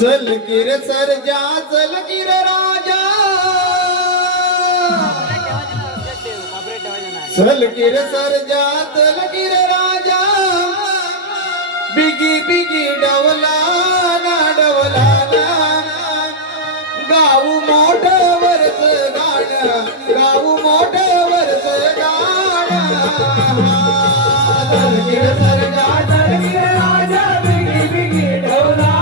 चल गिर सरजा चल गिर राजा चल गिर सरजा चल गिर राजा बिगी बिगी डवला ना डवला ना गाऊ मोठ वरच गाणं गाऊ मोठ वरच गाणं चल गिर सरजा चल गिर राजा बिगी बिगी डवला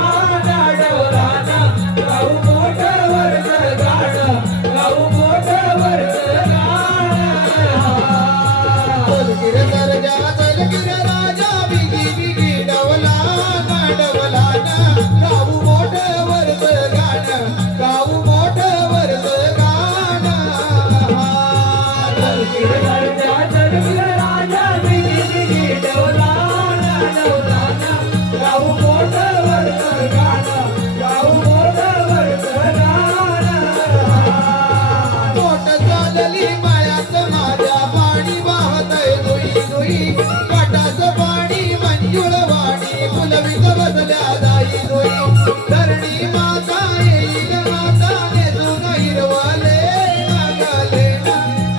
धरणी माता येईल माताने जुन हिरवले नागाले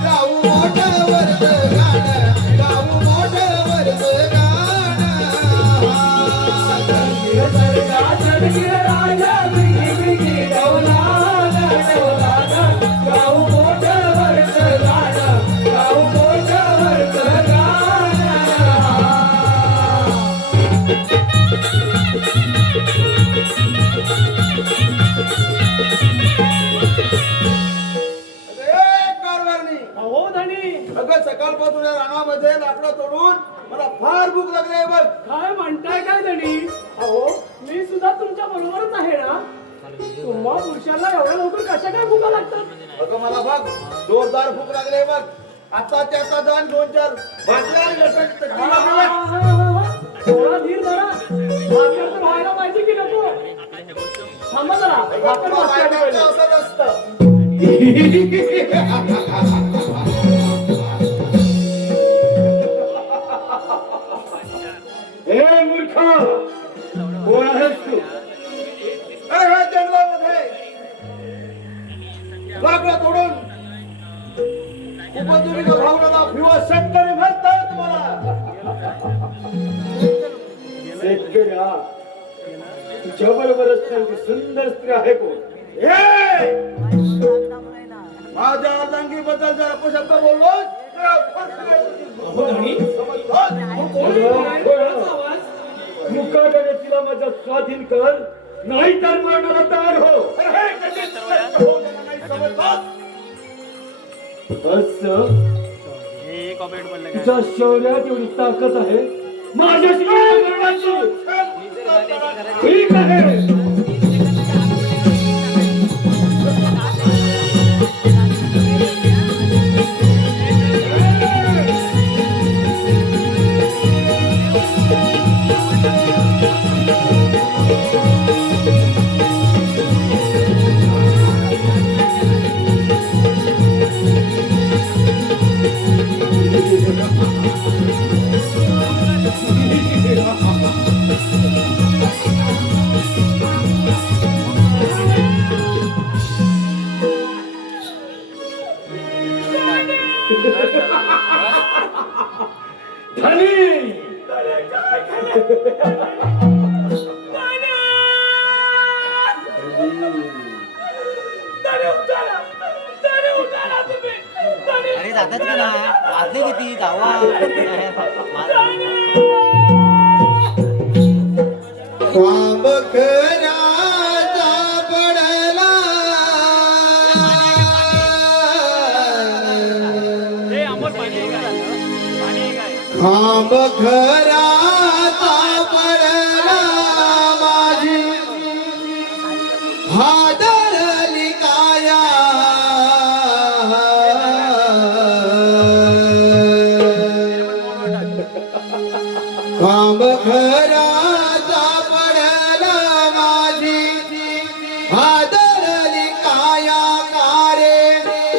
गाऊ मोठ वरच गाणं गाऊ मोठ वरच गाणं राजा बिगी बिगी डवला डवला गाऊ मोठ वरच गाणं गाऊ मोठ वरच गाणं सकाळपासून रानामध्ये लाकडं तोडून मला फार भूक लागली आहे बघ. काय म्हणताय काय धनी? अहो मी सुद्धा तुमच्या बरोबरच आहे ना. तुम्हा पुरुषांना एवढ्या लवकर कशा काय भूका लागतात? अगं मला बघ जोरदार भूक लागली आहे बघ. आताच्या आता जाण 2-4 भाजल्या थोडा धीर धरा. भाकर तर व्हायला पाहिजे की नको? थांबा जरा. भाकर असं असतं. हे मूर्ख कोण आहेस तू? अरे ह्या जंगलामध्ये लाकडं तोडून उपजीविका भावनाला भिवा शेतकरी म्हणतात मला. शेतकऱ्या तुझ्या बरोबर असणारी सुंदर स्त्री आहे कोण? माझ्या अर्धांगीबद्दल जर अपशब्द बोललो मुकाट्याने तिला माझा स्वाधीन कर, नाही तर मारणारा तयार हो. तुझ्या शौर्यात एवढी ताकद आहे माझ्याशी ठीक आहे. अरे जातात का ना वाजले किती गावा खांब खराचा पडला खांब खराचा पडला माझी हादरली काया खांब खराचा पडला माझी हादरली काया कारे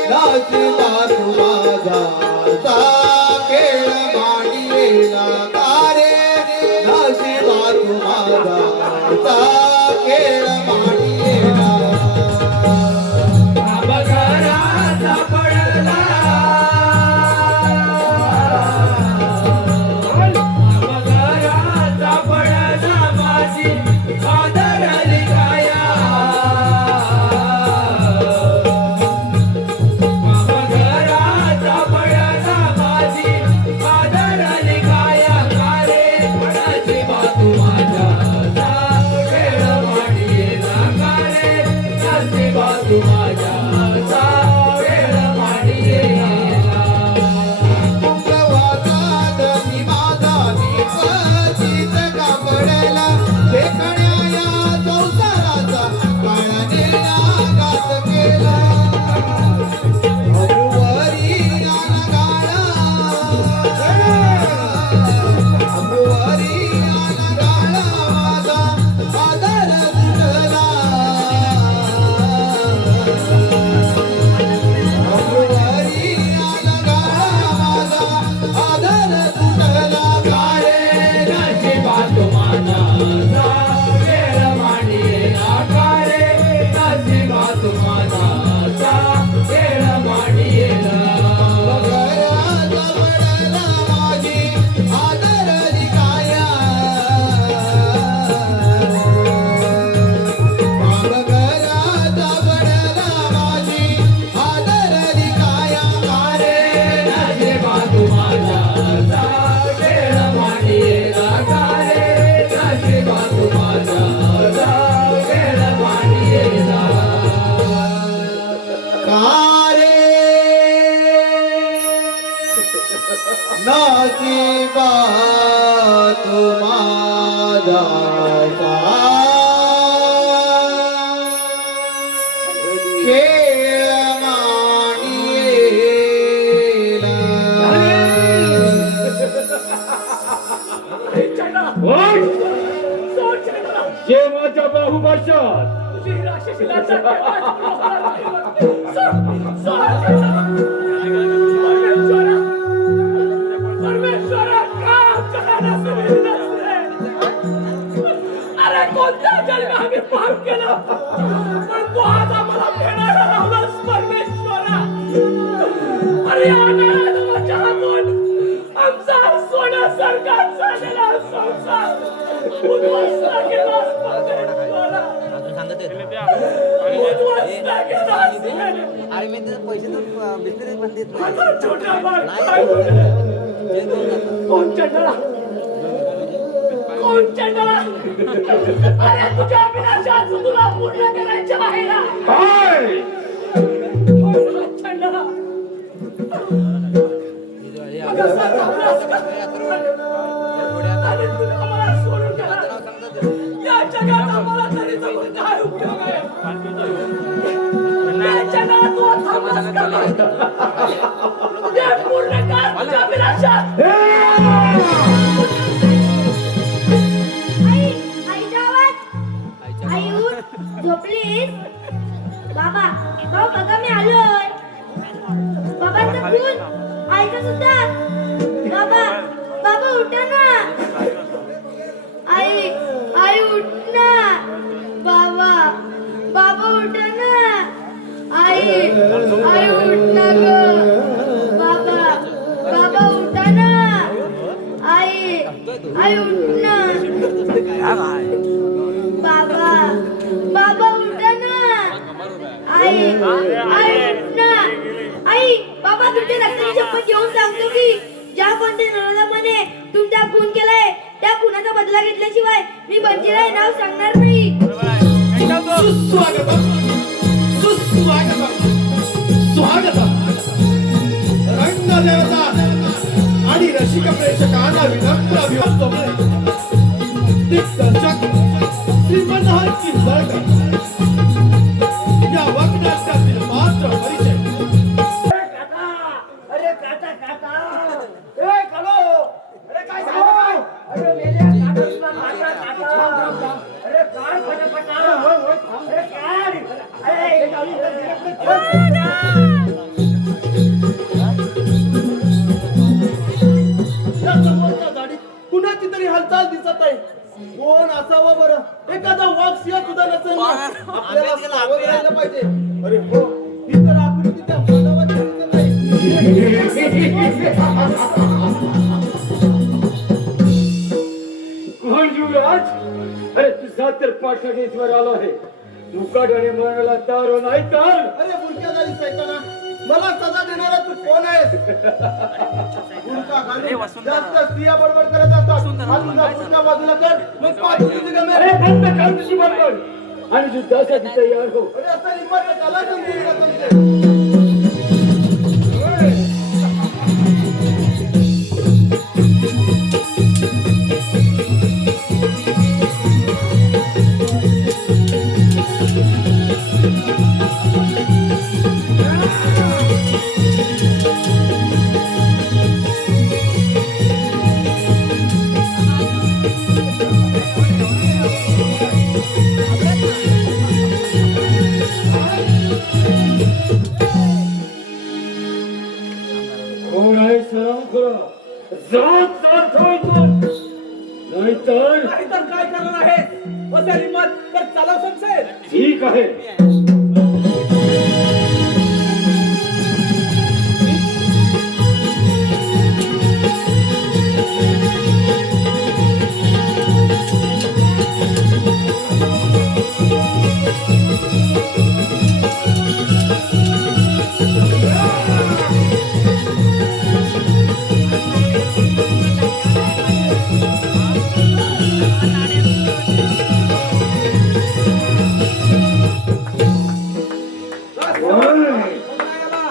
नाचला माझा खेळ मांडीला कारे नाचला माझा खेळ नशिबा तुम्हारा खेळ मानियेला. जे माझ्या बाहुभाषात अरे कोणत्या जन्म आम्ही पाप केला पण तू आज आम्हाला फेडायला लावलास परमेश्वरा. अरे माझ्या हातून आमचा सोन्यासारखा झालेला संसार उद्ध्वस्त केलास परमेश्वरा. उद्ध्वस्त केलास. अरे मी त्याचे पैसे तर बिस्तर पण देत आता छोटा बाळ नाही. काय बोलला? कोण चंडळा? कोण चंडळा? अरे तुझ्या अभिलाषाचं तुला पूर्ण करायचं आहे ना? कोण हा चंडळा? मग असा थांबलास का? आणि तुला आम्हाला सोडून गेला. या जगात आम्हाला तरी जगून काय उपयोग आहे? या जगात तू थांबलास का? हे पूर्ण कर तुझ्या अभिलाषा. आई जावत आई उठ झोपलीस बाबा बघा मी आलोय. बाबाचा खून आईचा सुद्धा. बाबा उठा ना. आई उठ ना. बाबा उठा ना. आई उठ ना ग. बाबा उठा ना. आई उठ ना. बाबा उठा ना. आई उठ ना. आई बाबा तुमच्या रक्ताची शपथ घेऊन सांगतो की ज्या कोणत्या नराधमाने तुमचा खून केलाय त्या खुनाचा बदला घेतल्याशिवाय मी बंजीला हे नाव सांगणार नाही. सुस्वागतम सुस्वागतम स्वागतम. रंगदेवता आणि रसिक प्रेक्षकांना विनम्र अभिवादन. दिग्दर्शक श्रीमंत किंजळकर या वक्तव्यातील मात्र परिचय. अरे काटा ए कालो. अरे काय झालं? अरे मेल्या काटा. अरे काय फटाफटा. अरे काय? अरे या समोरच्या गाडीत कुणाची तरी हालचाल दिसत आहे. कोण असावं बरं? एखादा वाघ सिंह सुद्धा नसेल ना? आपल्याला सावध राहायला पाहिजे. अरे हो, ही तर आकृती त्या मानवाची दिसत आहे. कोण युवराज? अरे तुझा तर पाठणीश्वर आलो आहे. मुकाट्याने मरणाला तारो नाही तर. अरे बुरक्या झाली सैताना, मला सजा देणारा तू कोण आहेस? बुरका घालून जास्त स्त्रिया बडबड करत असतात. हातून हा बुरका बाजूला कर, मग पाहतो तुझी गमेल. अरे बंद कर तुझी बडबड आणि युद्धासाठी तयार हो. अरे असा हिंमत कला जमली का तुमचे? कोण आहे सलाम करा. जात जात होय तो. नाहीतर नाहीतर काय करणार नसेल हिंमत तर चालव समसेल. ठीक आहे.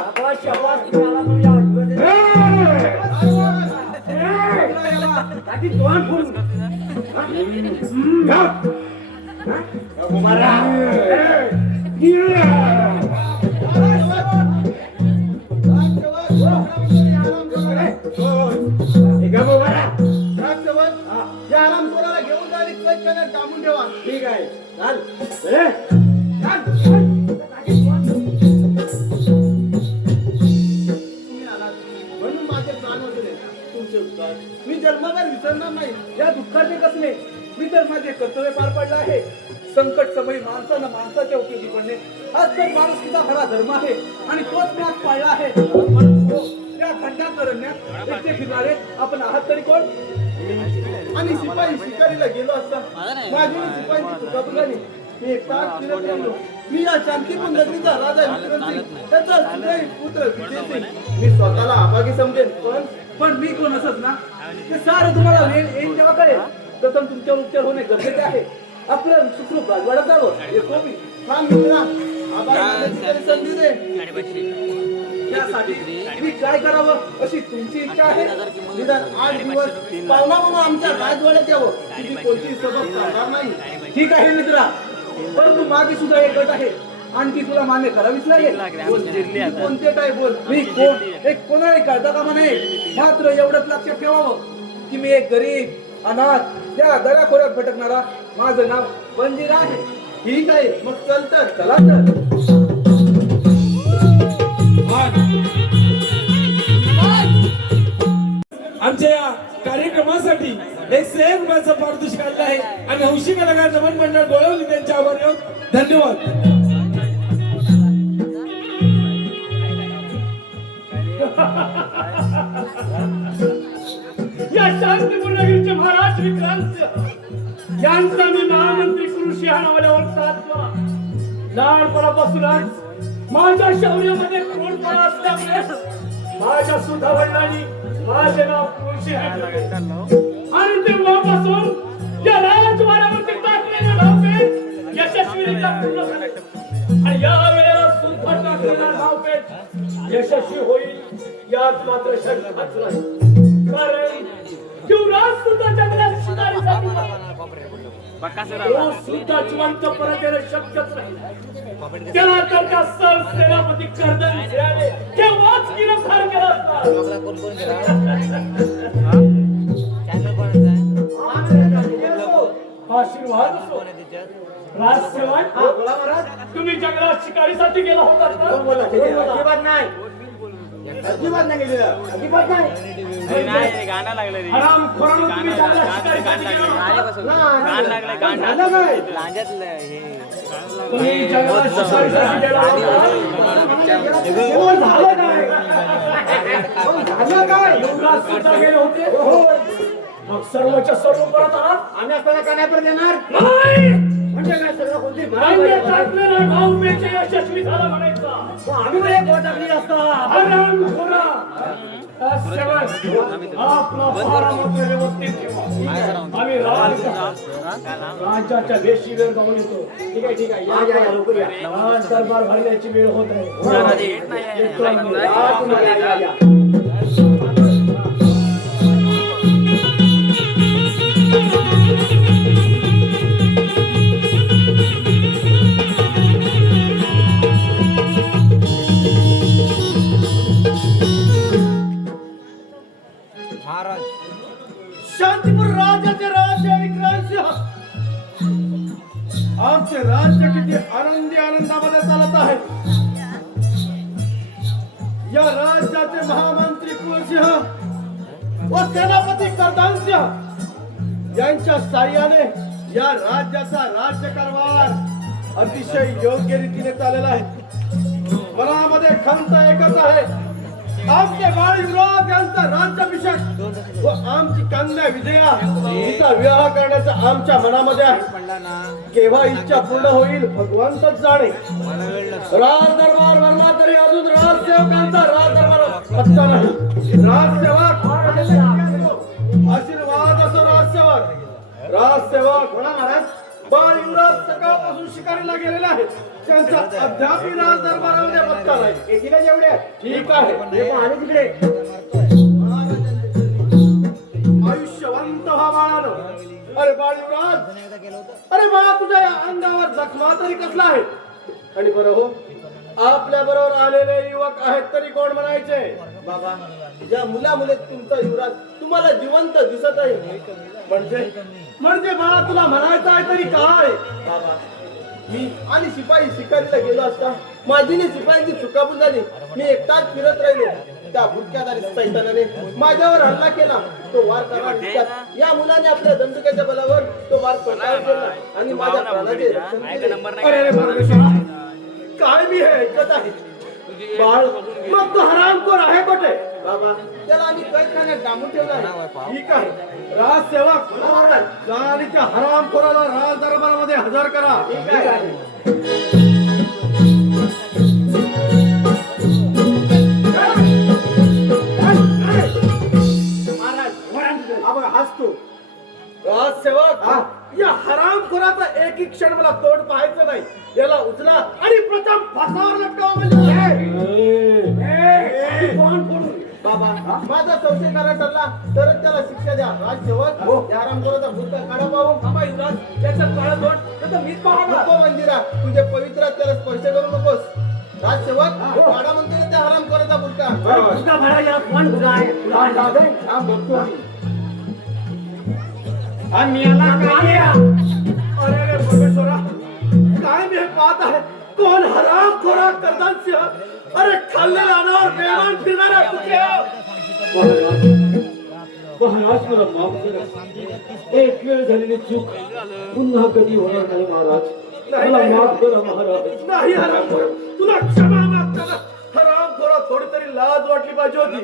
शाबास, शाबास, तुम्हाला तुम्ही आठवण दिली. बाकी तोंड फोडून. उभा राहा. या आरामखोराला घेऊन जा आणि कचकनात डांबून ठेवा. ठीक आहे. चाल. तुम्ही आलात म्हणून माझे प्राण वाचले. तुमचे उपकार मी जन्मभर विसरणार नाही. या दुःखाचे कसले मी तर माझे कर्तव्य पार पडलं आहे. संकट समयी माणसानं माणसाच्या उपयोगी पडणे हाच तर माणुसकीचा खरा धर्म आहे आणि तोच मी आज पाळला आहे. पण हो, या खड्ड्यात रडण्यात एकटे फिरणारे आपण आहात तरी कोण? आणि शिपाई शिकारीला गेलो असता माझी शिपाईची चुका बुडाली. मी एकटाच फिरत राहिलो. मी या शांतीपूर्ण नगरीचा राजा विक्रमसिंग त्याचा सुदैवी पुत्र विजयसिंग मी स्वतःला अभागी समजेन. पण मी कोण असत ना ते सारं तुम्हाला वेळ येईल तेव्हा कळेल. प्रथम तुमच्यावर उपचार होणे गरजेचे आहे. आपलं सुखरूप राजवाड्यात जावं हे कोणी थांब मित्रा आभार संधी दे. त्यासाठी मी काय करावं अशी तुमची इच्छा आहे. निदान 8 दिवस पाहुणा म्हणून आमच्या राजवाड्यात यावं तुझी कोणतीही सबब करणार नाही. ठीक आहे मित्रा, परंतु माझी सुद्धा एक गट आहे आणि ती तुला मान्य करावीच लागेल. कोणते काय बोल. मी कोण एक कोणाला कळता कामा नये. मात्र एवढंच लक्षात ठेवावं की मी एक गरीब अनाथ त्या दऱ्याखोऱ्यात भटकणारा माझं नाव बंजीरा आहे. ठीक आहे मग चल तर. चला तर. आमच्या या कार्यक्रमासाठी 101 रुपयाचं पारितोषिक आलेलं आहे आणि हौशी कलाकार नमन मंडळ गोळवली त्यांचे आभार आहोत. धन्यवाद. या शांतीपूर्ण नगरीचे महाराज विक्रांत यांचा मी महामंत्री कृषी हा नावाला ओळखतात. लहानपणापासूनच माझ्या शौर्यामध्ये क्रूरपणा असल्यामुळे माझ्या सुद्धा वडिलांनी माझे नाव कृषी आणि तेव्हापासून या राजवाड्यावरती टाकलेले धावपेच यशस्वीरित्या पूर्ण झाले. आणि या वेळेला सुद्धा टाकलेला धावपेच यशस्वी होईल यात मात्र शंकाच नाही. कारण युवराज सुद्धा जंगलात शिकारीसाठी सुद्धा जिवंत परत येणं शक्यच नाही. त्याला तर का सर सेनापती कर्दन मिळाले तेव्हाच गिरफ्तार केला असता. आशीर्वाद असो. राजसेवक तुम्ही जंगलात शिकारीसाठी गेला होता का? अजिबात नाही. अजिबात नाही गेलेलं. अजिबात नाही. गाणं लागलं हरामखोरांनो, तुम्ही जंगलात शिकारीसाठी गेला होता. गाणं लागलं झालं काय? लांजातलं हे तुम्ही जंगलात शिकारीसाठी गेला होता. जेवण झालं काय? झालं काय? युवराज सुद्धा गेले होते. मग सर्वच्या सर्व परत आलात. आम्ही असताना का नाही परत येणार? नाही. म्हणजे काय सगळं कोणती म्हणजे टाकलेला धावपेच यशस्वी झाला म्हणायचा. आम्ही पण एक टाकली असता. हरामखोरा. आपला फारा मात्र व्यवस्थित ठेवा. आम्ही राज्याच्या वेशीवर जाऊन येतो. ठीक आहे, ठीक आहे. या लवकर या. दरबार भरण्याची वेळ होत आहे. शांतीपूर राज्याचे राज्य विक्रांतसिंह आमचे राज्य किती आनंदी आनंदामध्ये चालत आहे. या राज्याचे महामंत्री कुलसिंह व सेनापती कर्दनसिंह यांच्या साह्याने या राज्याचा राज्यकारभार अतिशय योग्य रीतीने चाललेला आहे. मनामध्ये खंत एकच आहे, आमचे बाळ युवराज यांचा राज्याभिषेक व आमची कन्या विजया हिचा विवाह करण्याचा आमच्या मनामध्ये आहे. केव्हा इच्छा पूर्ण होईल भगवंतच जाणे. राज दरबार भरला तरी अजून राजसेवकांचा राज दरबार पत्ता नाही. राजसेवक आशीर्वाद असो. राजसेवक म्हणा महाराज. बाळ युवराज सकाळपासून शिकारीला गेलेला आहे. त्यांचा अद्याप राज दरबारामध्ये पत्ता नाही. येतील जेवढे ठीक आहे आणि तिकडे आयुष्यवंत हा बाळानं. अरे बाळ युवराज, अरे बाळा तुझ्या या अंगावर जखमा तरी कसला आहे. आणि बरं हो, आपल्या बरोबर आलेले युवक आहेत तरी कोण म्हणायचे. बाबा, ज्या मुला मुले तुमचा युवराज तुम्हाला जिवंत दिसत आहे म्हणजे बाळा तुला म्हणायचं आहे तरी काय. बाबा, मी आणि शिपाई शिकारीला गेलो असता माझीने शिपायांची चुकाबूल झाली. मी एकटाच फिरत राहिलो. त्या भुटक्यादारी सैतानाने माझ्यावर हल्ला केला. तो वार करणार या मुलाने आपल्या दंडुक्याच्या बलावर तो वार स्वतःवर केला आणि माझ्या प्राणाचे रक्षण केले. अरे परमेश्वरा, काय मी हे ऐकत आहे. बाळ मग तो हरामखोर आहे कुठे. बाबा, त्याला आम्ही कैदखान्यात डांबून ठेवला आहे. ठीक आहे, राजसेवक जा आणि त्या हरामखोराला राज दरबारामध्ये हजर करा. ठीक आहे. हसतो राजसेवक. या हरामखोराचा एक एक क्षण मला तोंड पाहायचं नाही. याला उचला आणि प्रथम फासावर लटकावा. बाबा, माझा संशय खरा ठरला तरच त्याला शिक्षा द्या. राजसेवक, या हरामखोराचा भूतकाळ काढा पाहू. बाबा युवराज, त्याचं काळं तोंड मीच पाहा. नको मंदिरा, तुझे पवित्र त्याला स्पर्श करू नकोस. राजसेवक, काढा म्हणते ना त्या हरामखोराचा भूतकाळ. अरे परमेश्वरा, काय मी हे पाहत आहे. कोण हरामखोरा करदान सिंह. अरे खाल्लेल्या अनावर बेमान फिरणाऱ्या कुत्र्या. महाराज मला माफ करा. एक वेळ झालेली चूक पुन्हा कधी होणार नाही महाराज. मला माफ करा महाराज. नाही हरामखोर, तुला क्षमा मागताना हरामखोरा थोडी तरी लाज वाटली पाहिजे होती.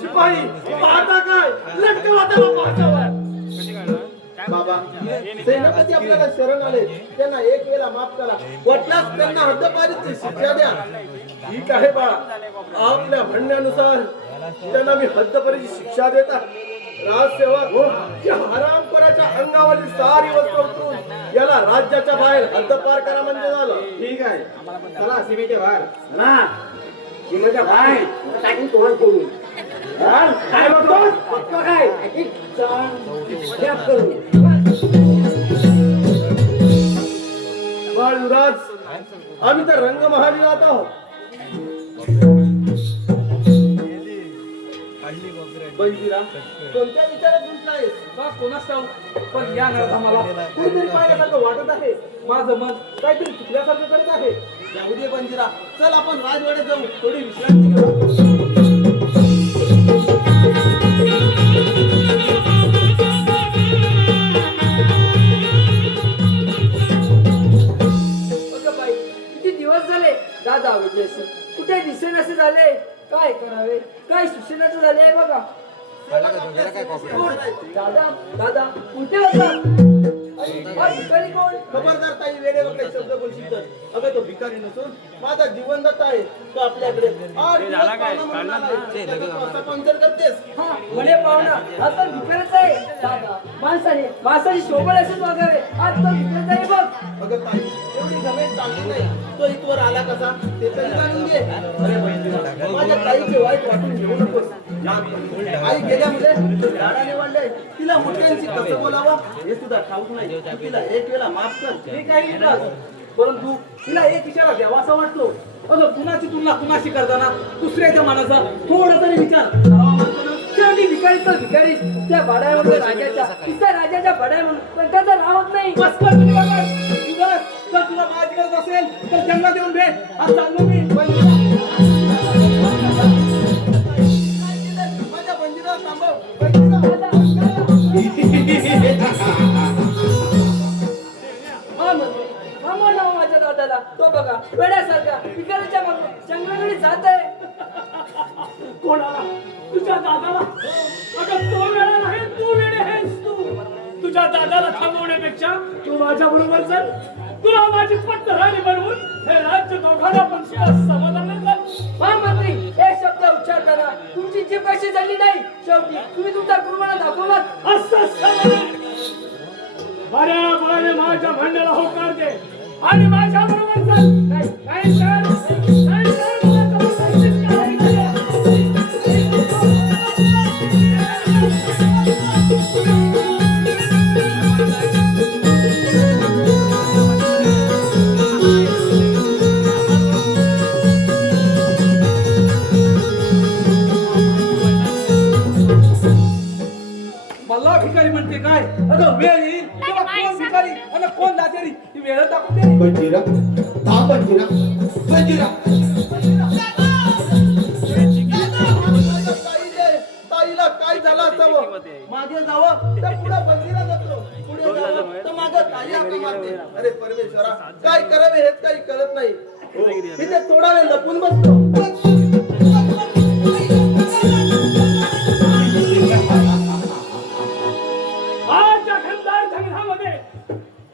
शिपाई पाहता काय, लटकवा त्याला पाचावर. बाबा, सेनापती आपल्याला शरण आले, त्यांना एक वेळा माफ करा. वाटल्यास त्यांना हद्दपारीची शिक्षा द्या. ठीक आहे बाळा, आपल्या म्हणण्यानुसार त्यांना मी हद्दपारीची शिक्षा देता. राजसेवक, या हरामखोराच्या अंगावरील सारी वस्त्र उतरून याला राज्याच्या बाहेर हद्दपार करा म्हणजे झालं. ठीक आहे, चला सीमेच्या बाहेर. सीमेच्या बाहेर टाकून तुम्हाला सोडून. काय बघतो काय बाळ युवराज, आम्ही तर रंगमहाली जात आहोत. बंजिरा, कोणत्या विचारात गुंतलायस? कोणाच पण या नरता मला कुठेतरी पाहिल्यासारखं वाटत आहे. माझं मन काहीतरी चुकल्यासारखं करत आहे. जाऊ दे बंजिरा, चल आपण राजवाड्यात जाऊ, थोडी विश्रांती घेऊ. दादा विजय कुठे दिसेन असे झाले. काय करावे, काय सूचनाचं झाले आहे बघा. दादा दादा कुठे होता. भिकारी कोण. खबरदार ताई, वेडे वगैरे शब्द बोलशील तर. अगं तो भिकारी नसून माझा जीवनदाता आहे. तो आपल्याकडे 8 दिवस पाहुणा म्हणून आलाय. असा पंचर करतेस. हा म्हणे पाहुणा, आता भिकारीच आहे. दादा, माणसाने शोभल असेच वागावे. आज तो भिकारीच आहे बघ. अगं ताई, एवढी जमेल चांगली नाही. तो इथवर आला कसा ते तरी जाणून घे. अरे माझ्या ताईचे वाईट वाटून घेऊ नकोस. आई गेल्यामुळे झाडाने वाढले. तिला मोठ्यांशी कसं बोलावं हे सुद्धा ठाऊक नाही. तिला एक वेळा माफ कर. ठीक आहे, परंतु तिला एक विचार द्यावा असा वाटतो. अगं कुणाची तुलना कुणाशी करताना दुसऱ्याच्या मनाचा थोडा तरी विचार करावा म्हणतो ना. शेवटी भिकारी तर भिकारी. त्या भाड्यामध्ये राजाच्या भाड्या म्हणून पण त्याचा राहत नाही. बस कर तुझी बघा. जर तुला माझी गरज असेल तर जंगलात येऊन भेट. आज चाललो मी. माझ्या बंदिरा थांबव. बंदिरा. दादा तो बघा वेड्यासारखा भिकारीच्या मागून जंगलाकडे जात आहे. कोणाला? तुझ्या दादाला? अगं तो वेडा नाही, तू वेडे आहेस तू. तुझ्या दादाला थांबवण्यापेक्षा तू माझ्या बरोबर चल. तुला माझी पट्टराणी बनवून हे राज्य दोघांना पण सुद्धा समाधान नाही. महामंत्री एक शब्द उच्चार करा. तुमची जीभ कशी झाली नाही शेवटी तुम्ही तुमचा कुर्बाना दाखवलात. असं समज. बऱ्या बऱ्याने माझ्या भांड्याला होकार दे आणि माझ्या बरोबर चल. नाही नाही सर, नाही सर, मला जबरदस्तीच करायची आहे. मला भिकारी म्हणते काय? अगं वेळ येईल तेव्हा कोण भिकारी आणि कोण लाचारी ती वेळ दाखवते. बंजिरा थांब बंजिरा बंजिरा ताईला काय झालं असावं? मागे जावं तर पुढे बंजिरा जातो, पुढे जावं तर मागे ताई हाका मारते. अरे परमेश्वरा काय करावे हेच काही कळत नाही. हो, इथे थोडा वेळ लपून बसतो. माझ्या खंदार जंगलामध्ये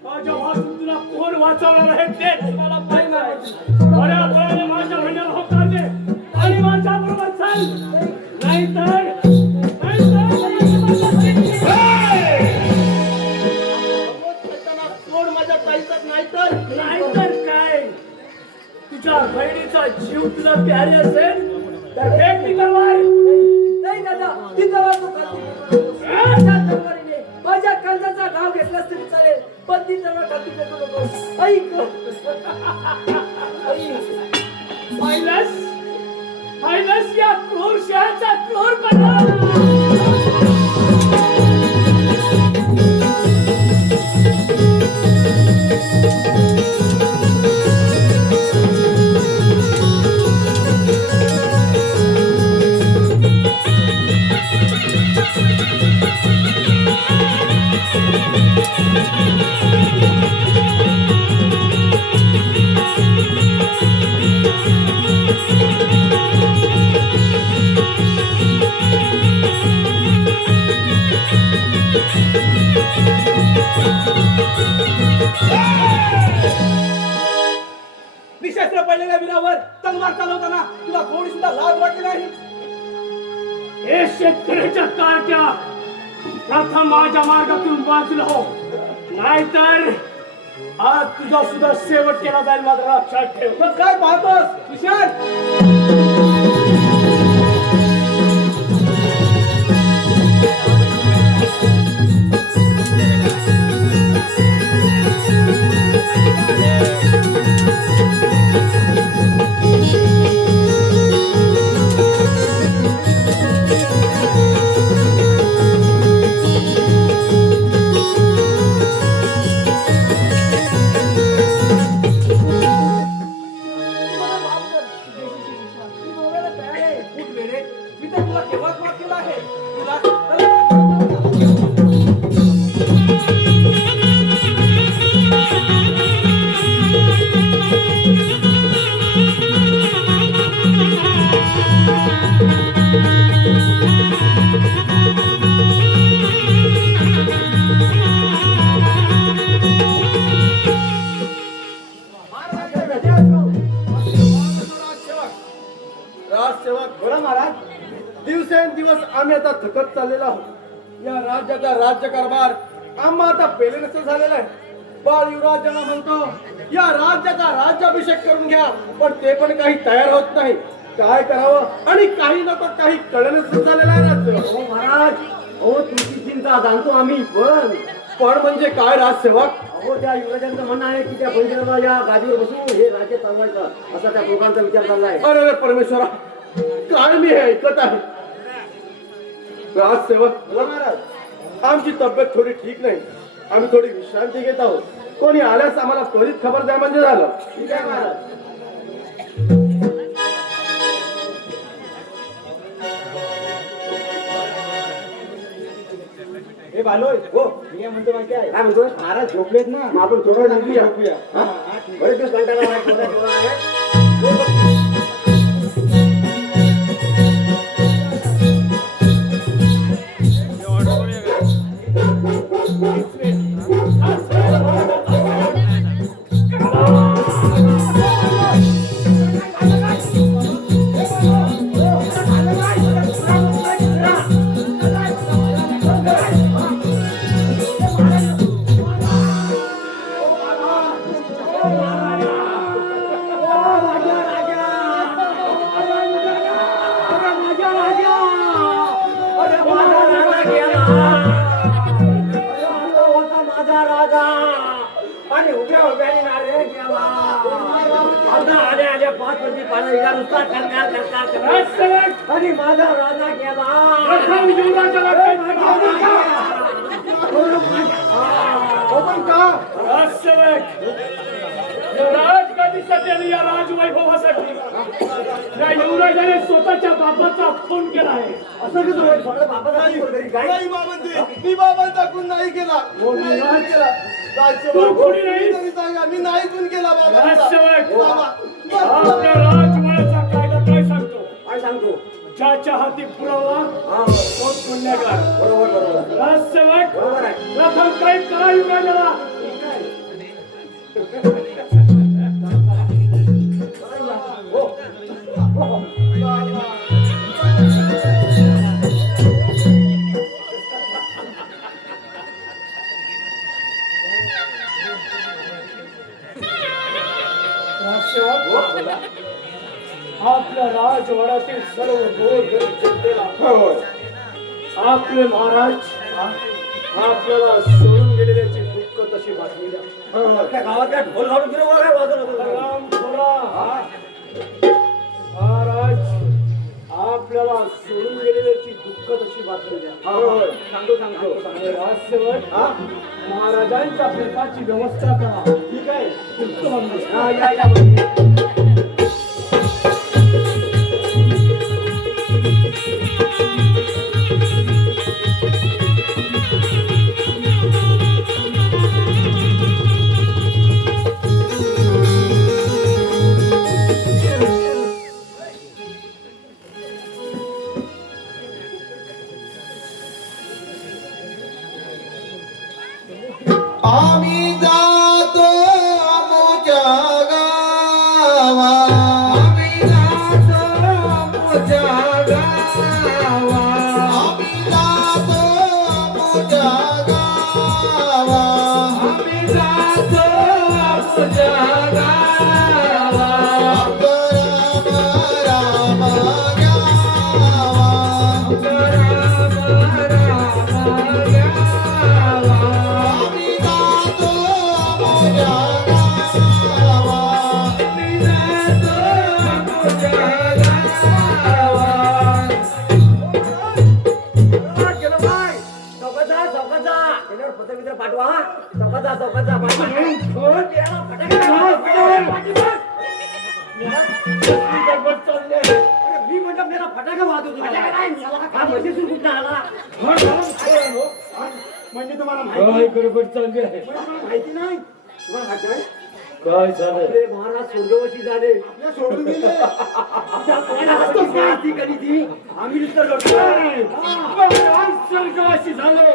माझ्या वासूला कोण वाचवणार आहे तेच मला पाहिजे आहे. बऱ्या बऱ्याने माझ्या भांड्याला होकार दे आणि माझ्या बरोबर चल. नाहीतर सोड माझ्या ताईचाच नाहीतर नाहीतर काय? तुझ्या बहिणीचा जीव तुला प्यारी असेल तर भेट ती करवाय. नाही दादा ती जवळ तू खाती माझ्या तलवारीने माझ्या कांद्याचा घाव घेतलास तरी चालेल पण ती जवळ खाती फेकू नको. ऐक पाहिलंस पाहिलंस या क्रूर शहाचा क्रूरपणा. निशस्त्र पडलेल्या वीरावर तलवार चालवताना तुला थोडी सुद्धा लाज वाटली नाही. हे शेतकऱ्याच्या कारट्या प्रथम माझ्या मार्गातून बाजूला हो, नाहीतर आज तुझा सुद्धा शेवट केला जाईल. मात्र लक्षात ठेव. मग काय पाहतोस विशाल? मी तर तुला केव्हाच माफ केला आहे. राजसेवक बरं महाराज, दिवसेंदिवस आम्ही आता थकत चाललेलो आहोत. या राज्याचा राज्यकारभार आम्हा आता पेलेनसं झालेला आहे. बाळ युवराजांना म्हणतो या राज्याचा राज्याभिषेक करून घ्या, पण ते पण काही तयार होत नाही. काय करावं आणि काही नको काही कळणच झालेलं आहे राज्यसेवक. हो महाराज हो तुमची चिंता जाणतो आम्ही पण म्हणजे काय राजसेवक? अहो त्या युवराजांचं म्हणणं आहे की त्या बंजाराला या गादीवर बसून हे राज्य चालवायचं असा त्या लोकांचा विचार चाललाय. अरे अरे परमेश्वरा, काय मी हे ऐकत आहे? राजसेवक महाराज, आमची तब्येत थोडी ठीक नाही, आम्ही थोडी विश्रांती घेत आहोत. कोणी आल्यास आम्हाला त्वरित खबर द्या म्हणजे झालं. ठीक आहे महाराज. हे बालोय हो मी काय म्हणतो माहिती आहे काय म्हणतो महाराज झोपलेत ना आपण थोडं झोपूया बरेच दिवस कंटाळा आलाय, थोडा थोडा आहे. माझा राजा आणि उभ्या उभ्याने नारे गेला आता आल्या 5 वर्षी पाण्याला नुसता करणार आणि माझा राजा गेला राजगादीसाठी या राजवैभवासाठी या युवराजाने स्वतःच्या बापाचा खून केला आहे. असं कसं होईल फक्त बापाचा नाही बाबांची मी बाबांचा खून नाही केला मी नाही केला तू कोणी नाही? तरी सांगा मी नाही खून केला बाबांचा राजसेवक, बाबा आपल्या राजवाड्याचा कायदा काय सांगतो? काय सांगतो ज्याच्या हाती पुरावा तोच गुन्हेगार. बरोबर बरोबर राजसेवक, बरोबर आहे प्रथम काही करा युवराजाला. आपल्या राजवाड्यातील सर्व गोरगरीब जनतेला आपले महाराज आपल्याला सोडून गेलेल्याची दुःख तशी बातमी द्या. त्या गावात काय ढोल घालून फिरव काय वाजवलं राम थोरा, महाराज आपल्याला सोडून गेलेल्याची दुःख तशी बातमी द्या. सांगतो सांगतो आणि राजसेवक महाराजांच्या भेटाची व्यवस्था करा. ठीक आहे उत्तम. आम्ही जातो आमच्या गावा आम्ही जातो आमच्या गावा आम्ही जातो आमच्या गावा आम्ही जातो आमच्या गावा राम राम गावा पत्रवित्र पाठवा चौकाचा मी म्हणतो मेरा फटाका वाजवतो हा मशीन कुठं आला म्हणजे तुम्हाला काय गडबड चालली आहे? माहिती नाही तुम्हाला माहिती आहे? काय झालं? आपले महाराज स्वर्गवासी झाले आपल्या सोडून गेले ती कधी ती आम्ही नुसतं लढतोय. स्वर्गवासी झाले.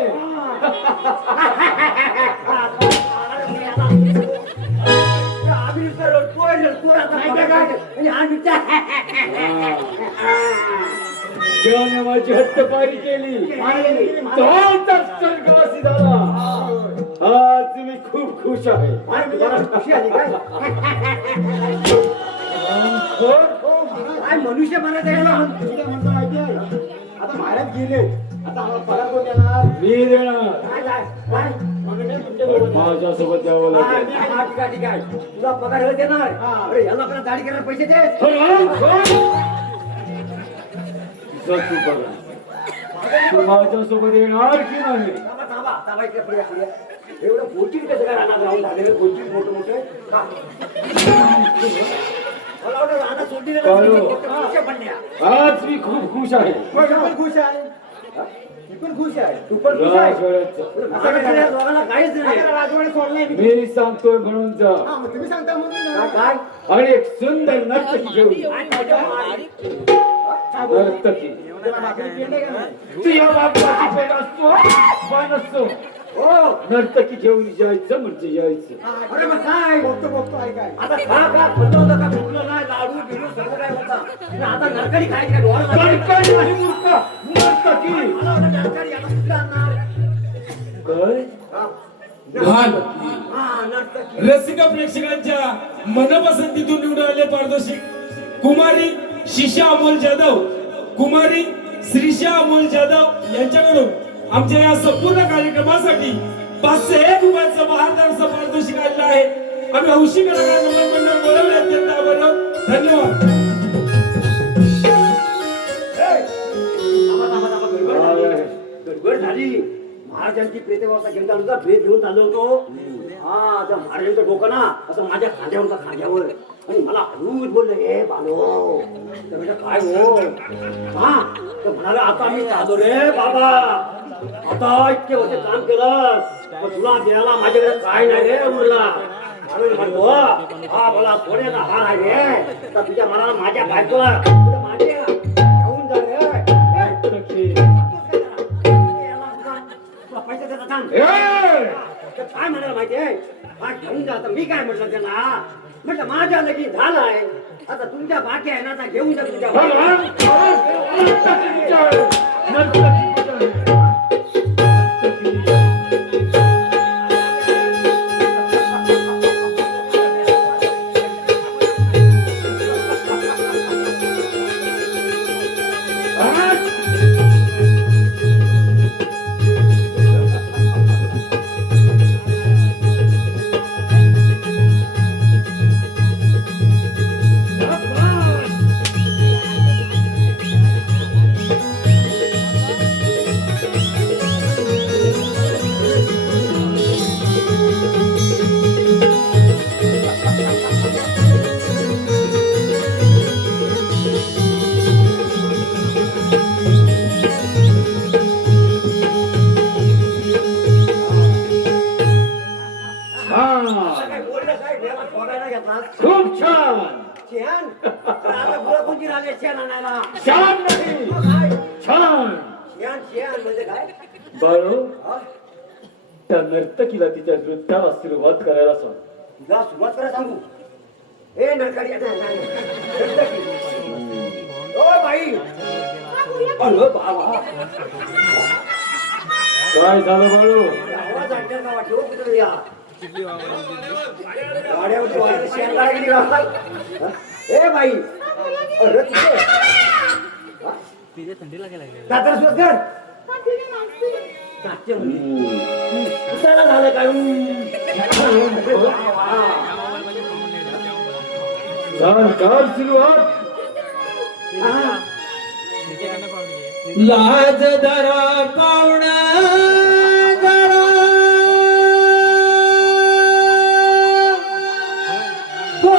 आम्ही नुसतं लढतोय आता माहिती काय आणि हा नुसता देवाने माझी हत्तपारी केली. तो तर स्वर्गवासी झाला. आज मी खूप खुश आहे. खुशी आली काय काय मनुष्य म्हणत आहे ना म्हणतो माहिती आहे आता महाराज गेले आता आम्हाला पगार कोण देणार मी देणार. काय काय काय माझ्यासोबत द्यावं लागेल. ठीक आहे तुझा पगार हे देणार अरे याला आपल्याला दाढी करायला पैसे दे तू माझ्यासोबत येणार की नाही? थांबा इकडे पुढे एवढं बोटीत कसं काय राहणार राहून झालेलं बोटीत मोठं मोठं का मला वाटतं राहणार सोडली आज मी खूप खुश आहे. पण खुश आहे मी पण खुश आहे. तू पण खुश आहे? राजवाड्याचं. माझ्याकडे या दोघांना काहीच नाही. राजवाडे सोडलाय मी. मी सांगतोय म्हणून जा हा, मग तुम्ही सांगता म्हणून काय जा. काय? आणि एक सुंदर नर्तकी घेऊन ये. काय पाहिजे मला? नर्तकी त्याला भाकरी पेंड आहे का नाही? तुझ्या बापाची पेट असतो पण असतो. हो. नर्तकी घेऊन जायचं म्हणजे यायचं. अरे मग काय? बघतो ऐकाय. आता खा खा खतं होतं का? फुगलं नाही, लाडू बिडू सगळं काय होतं. आणि आता नरकडी खायची काय? डोळा लागला. नर्तकी नाही मूर्खा, नर्तकी. मला वाटलं नरकडी आता कुठलं आणणार? काय? हा. भान हा, नर्तकी. रसिका प्रेक्षकांच्या मनपसंतीतून निवडून आले पारितोषिक कुमारी शिशा अमोल जाधव, कुमारी श्रीषा अमोल जाधव यांच्याकडून आमच्या या संपूर्ण कार्यक्रमासाठी 501 रुपयाचं बहारदार असं पारितोषिक आलेलं आहे. आम्ही हौशी कलाकार नमन मंडळ बोलवले अत्यंत आभार. धन्यवाद. गडबड झाली. महाराजांची प्रेतवार्ता घेऊन चालू होता. प्रेत घेऊन चाललो होतो. हा, त्या महाराजांचं डोकं ना असं माझ्या खांद्यावर होतं, खांद्यावर. आणि मला हळूच बोलले, हे बालो. तर म्हटलं, काय हो? हा, तर म्हणाले, आता मी चाललो रे बाबा. आता इतके वर्ष काम केलं, पण तुला द्यायला माझ्याकडे काय नाही रे उरला. म्हणून म्हणतो, हा मला सोन्याचा हार आहे रे. तर तुझ्या मनाला माझ्या बायकोला माझे घेऊन जा रे. नर्तकी. पैसे देतात सांग. ए! तर काय म्हणाला माहितीये? हा घेऊन जा. तर मी काय म्हटलं त्याला? म्हटलं माझ्या लगीन झालाय, आता तुमच्या बाकी आहे ना, आता घेऊन जा तुमच्या भगवान, नर्तकी विचार. नर्तकी विचार. काय बोललं काय? देवाला शोधायला घेतलास? खूप छान. शेण? तर आता गुरं कोणती राहिले शेण आणायला? छान नाही, मग काय? छान. शेण शेण म्हणजे काय? बाळू, हा? त्या नर्तकीला तिच्या नृत्याला सुरुवात करायला सांग. तुला सुरुवात करा सांगू. ए नरकडी, नर्तकी. O by. अरे बाबा. काय झालं बाळू? आवाज ऐकण्यात का वाटतो कुठे या? गाड्यावरती वाजत शेण लागली का? हा? ए बाई. अरे तुझे. दातार सुरुवात कर. नाट्य म्हणजे. कुठला झालं काय? जाणकार सुरुवात. हा. लाज धरा पावणा धरा, हो.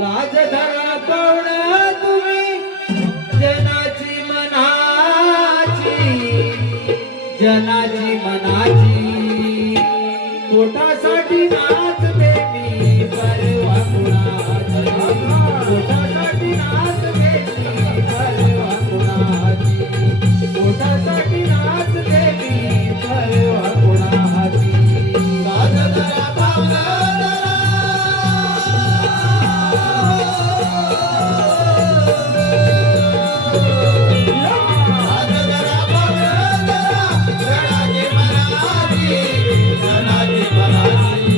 लाज धरा पावणा तुम्ही जनाची मनाची, जनाची मनाची. पोटासाठी नाचते मी परवा कुणाची, पोटासाठी नाचते मी परवा कुणाची, पोटासाठी नाचते मी परवा कुणाची. लाज धरा पावला जनाची मनाची, जनाची मनाची.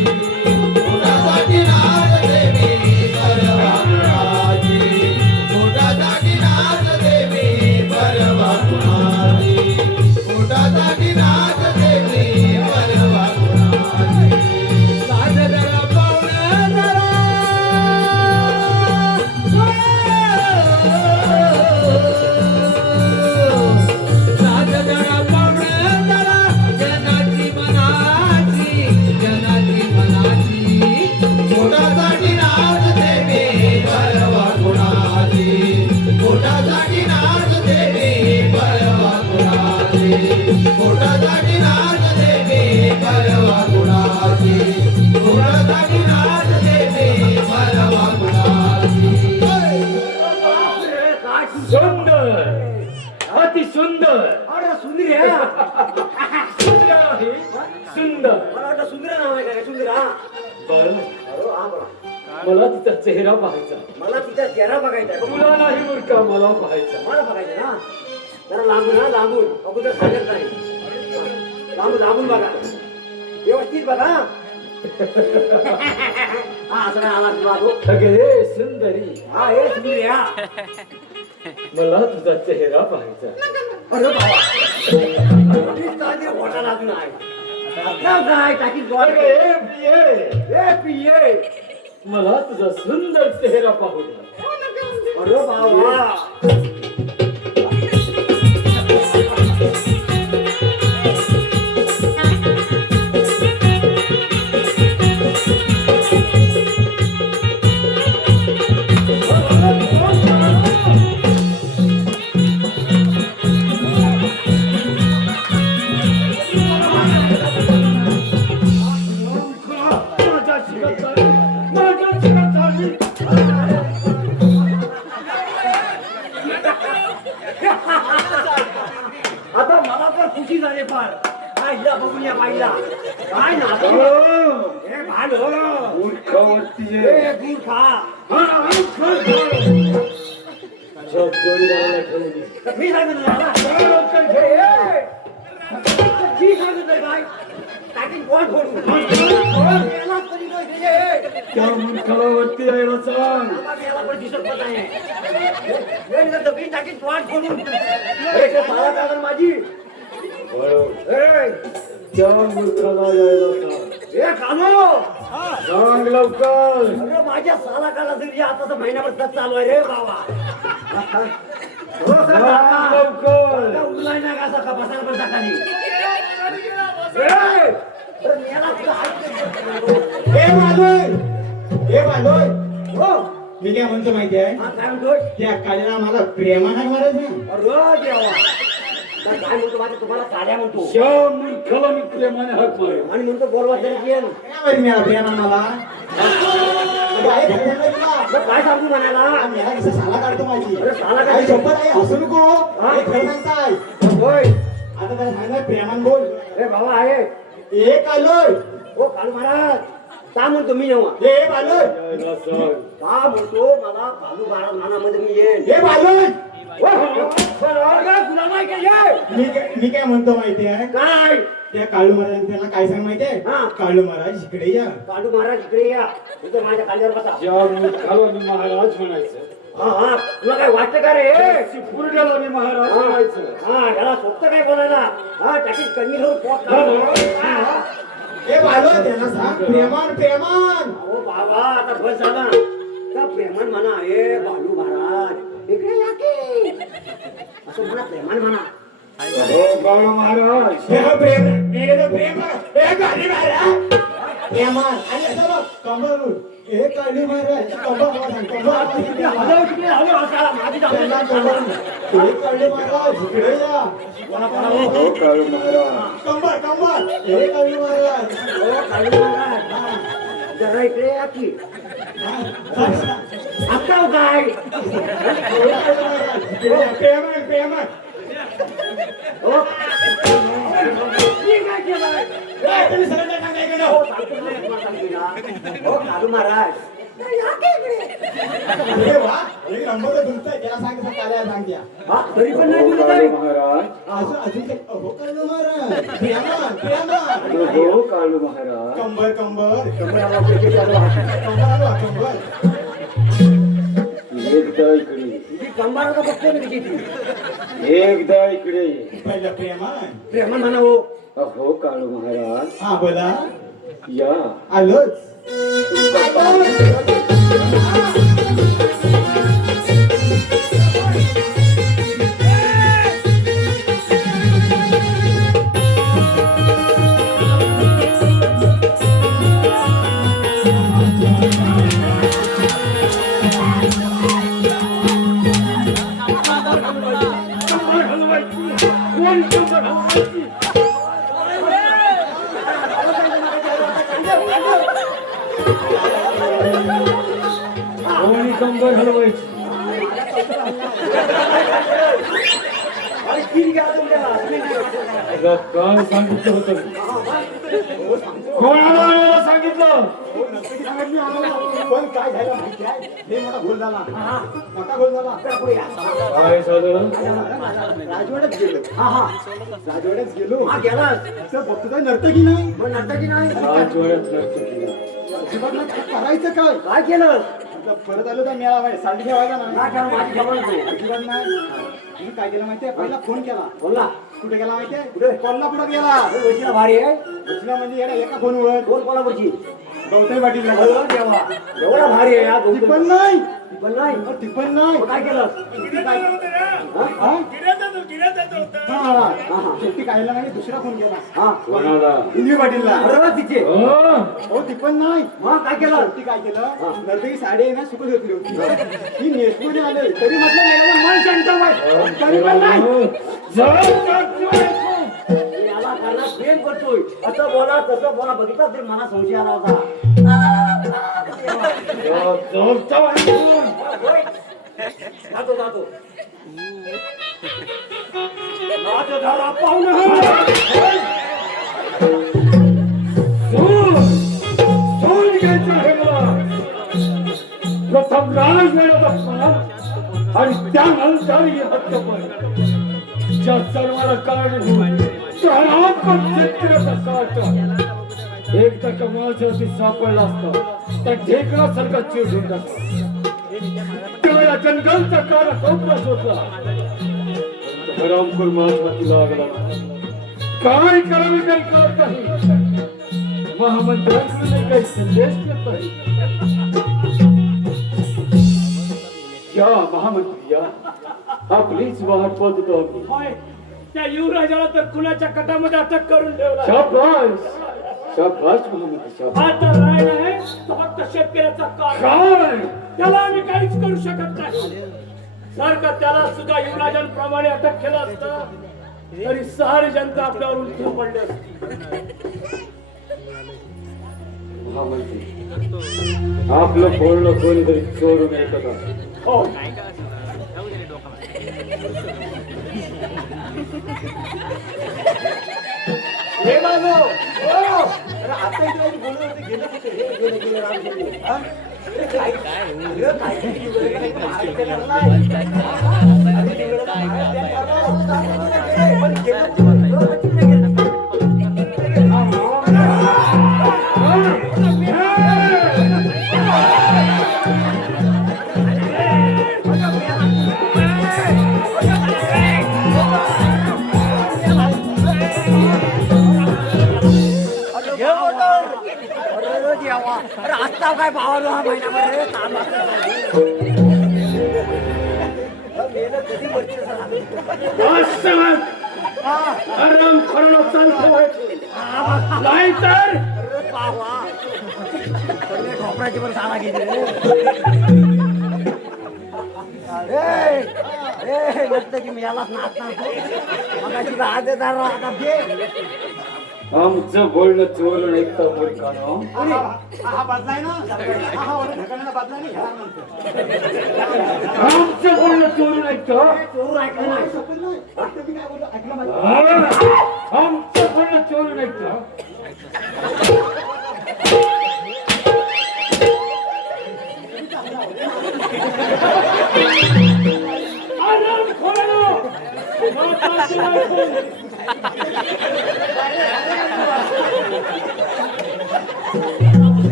सुंदर अरे सुंदर आहे सुंदर आहे सुंदर. मला वाटतं सुंदर नाव आहे काय सुंदर हा बरं, अरे हा बोला मला तिचा चेहरा पाहायचा. मला तिचा चेहरा बघायचा आहे. तुला नाही मूर्खा, मला पाहायचा. मला बघायचं ना जरा लांबून हा लांबून अगोदर सांगत नाही लांबून लांबून बघा व्यवस्थित बघा हा असं काय आवाज तुला तो अगे सुंदरी, हा हे सुंदर या मला तुझा चेहरा पाहायचा. अरे बाबा मीच काय ते मोठा लागून आहे आता काय टाकी गोड अगे ए प्रिये, ए पिये मला तुझा सुंदर चेहरा पाहू दे. अरे बाबा माझ्या शिकत आली, माझ्या शिकत आली. आता मला पण खुशी झाली फार काय हिला बघून या बाईला काय ना हे भालो मूर्खावरती हे दूर खा जग जोडीदाराला ठेवली. मी सांगत काय मी सांगत काय टाकीन कोण फोडू याला तरी काय हे त्या मूर्खावरती यायला सांग. याला पण दिसत पण नाही हे इथं दबी टाकीन कोण फोडून हे ते साला काढून माझी हे त्या मूर्खाला यायला सांग. हे कानो सांग लवकर. अरे माझ्या साला काला तरी आता तर महिनाभर तच चालू आहे रे बाबा हो सर सांग लवकर. उचलाय ना का सका बसायला पण सकाळी ए! तर मेला तुझा हात. ए बालोय, ए बालोय, हो मी काय म्हणतो माहिती आहे हा काय म्हणतोय त्या काळीला मला प्रेमाने मारायचं ना. अरे देवा तर काय म्हणतो माझ्या तुम्हाला काड्या म्हणतो त्या मूर्खाला मी प्रेमाने हाक मारेन. आणि म्हणतो बोलवा तरी येईल काय मला प्रेमाने मला काय भेटलं तुला? मग काय सांगू म्हणायला मेला कसं साला काढतो माझी. अरे साला काय काढतो? शपथ आहे हसू नको. हे खरं सांगताय. होय आता त्याला सांगा प्रेमान बोल. हे भावा आहे ए कालोय, हो कालू महाराज का म्हणतो मी नवा ए बालोय, यायला सांग. का म्हणतो मला कालू महाराज मनामध्ये मी येईल ए बालोय. तुला नाही का ये मी काय म्हणतो माहिती आहे काय त्या काळू महाराज त्यांना काय सांग माहिती आहे हा. काळू महाराज इकडे या. कालू महाराज इकडे या इथं माझ्या कांद्यावर बसा त्या मूर्खाला मी महाराज म्हणायचं. हा हा तुला काय वाटतं का रे पुरड्याला मी महाराज म्हणायचं. हा याला सोपतं काय बोलायला हा टाकीत कमी घेऊन पोट काढ. ए बालोय त्यांना सांग प्रेमान प्रेमान. अहो बाबा आता बस झाला का प्रेमान म्हणा ए बालू महाराज इकडे या की असं म्हणा प्रेमान म्हणा हो काळू महाराज. हे प्रेम मेरे तो प्रेम ए काळी महाराज प्रेमान आणि असं बघ कंबर ए काळी महाराज कंबर तिकडे हलव तिकडे हलव असा माझी त्यांना जाऊ कंबर ए काळी महाराज इकडे या. हो काळू महाराज. कंबर कंबर ए काळी महाराज. हो कालू महाराज जरा इकडे या की आता हो काय प्रेमान प्रेमान. हो मी काय केलंय ए, तुम्ही सगळं काय सांगायचं ना? हो सांगतो ना, तुम्हाला सांगतो ना. हो कालू महाराज या की इकडे अरे वा एक नंबर तुमचा आहे. त्याला सांग कसं काळ्या सांग द्या. हा तरी पण नाही दिलं काळू काय महाराज. अजून ते हो काळू महाराज प्रेमान प्रेमान. हो काळू महाराज. कंबर कंबर कंबराला पैसे चालू आहे. कंबर आलो कंबर. एकदा इकडे, तुझी कंबार का बघतोय मी किती एकदा इकडे. पहिलं प्रेमान. प्रेमान म्हणा हो हो काळू महाराज. हा बोला या. आलोच. कंबर हलवायची. कोण कंबर हलवायची? कोणी कंबर हलवायची? अरे किती गेला तुमच्या तुला काय सांगितलं होतं कोणाला आणायला सांगितलं सांगितली आम्हाला. पण काय झालं माहिती आहे, हे मोठा घोल झाला, मोठा घोल झाला. पुढे या. काय झालं राजवाड्यात गेलो, राजवाड्यात गेलो. हा गेला असं बघतो काय नर्तकी नाही, पण नर्तकी नाही राजवाड्यात नर्तकी. अजिबात नाही. काय करायचं काय? काय केलं आता परत आलो तर मेळावा आहे, साडी ठेवायला काय नाही, केलं माझी खबर नाही अजिबात नाही. तुम्ही काय केलं माहितीये, पहिला फोन केला. बोलला कुठे गेला माहितीये? कुठे? कोल्हापुरात गेला. वशिला भारी आहे बसला म्हणजे येडा एका फोनवर कोण कोल्हापूरची गौतमी पाटील अरे देवा एवढा भारी आहे या ती पण नाही, ती पण नाही ती पण नाही. मग काय केलं शेवटी काय हा? शेवटी काय नाही, दुसरा फोन केला हा कोणाला इंद्री पाटीलला. अरे वा तिचे हो ती पण नाही. मग काय केलं शेवटी काय केलं, नर्तकी साडी आहे ना सुकत होती होती, ती नेसमध्ये आले तरी म्हटलं मेला मन शांत व्हाय, तरी पण नाही. याला काना प्रेम करतोय असं बोला तसं बोला बघितलं तरी मला संशय आला होता जातो जातो राजधारा पाहुणा सोन घ्यायचं आहे मला. प्रथम राजवेळाचा आणि त्यानंतर ही हत्यापण ज्या सर्वाला कारणीभूत त्याला पण चित्राचा साठ एकदा कमावच्यावरती सापडला असता तर ढेकळासारखा चिडून टाकला. त्याला जंगलचा काळा कोपरा शोधला. हरामखोर महात्माती लागला. काय करावे काही कळत नाही. महामंत्र्यांकडे काही संदेश देत नाही. या महामंत्री या, आपलीच वाट पाहतो आम्ही. त्या युवराजाला तर कुणाच्या कटामध्ये अटक करून ठेवला. शाबास शाबास महामंत्री शाबास. आता राहिला आहे तो फक्त शेतकऱ्याचा काळ. काय त्याला आम्ही काहीच करू शकत नाही. जर का त्याला सुद्धा युवराजांप्रमाणे अटक केलं असतं तरी सारी जनता आपल्यावर उलटून पडली असती. महामंत्री आपलं बोलणं कोणीतरी चोरून येतं का? हो हे बाबू, हो. अरे आता इकडे बोलत होते, गेले कुठे? हे गेले, गेले, राम गेले. हा? अरे काय अरे काय केली वगैरे काही बाहेर केलं नाही. अरे तिकडे बाहेर केलं. पण गेलं कुठे? अरे आता काय भावालो हा महिन्यामध्ये कधी वरती आराम करणं चालतं व्हायचं. नाही तर ठोपराची पण साला गेली नसतं की मी यालाच नाचणार आता दे आमचं बोलणं चोरून ऐकतं मूर्खानो. हा बदलाय ना, हा वरून ढकलण्याला बदलाय ना, ह्याला म्हणतो. आमचं बोलणं चोरून ऐकतं. चोरून ऐकलं नाही शपथ नाही. आता मी काय बोललो, ऐकलं माझं? आमचं बोलणं चोरून ऐकतं. आराम खोरानो.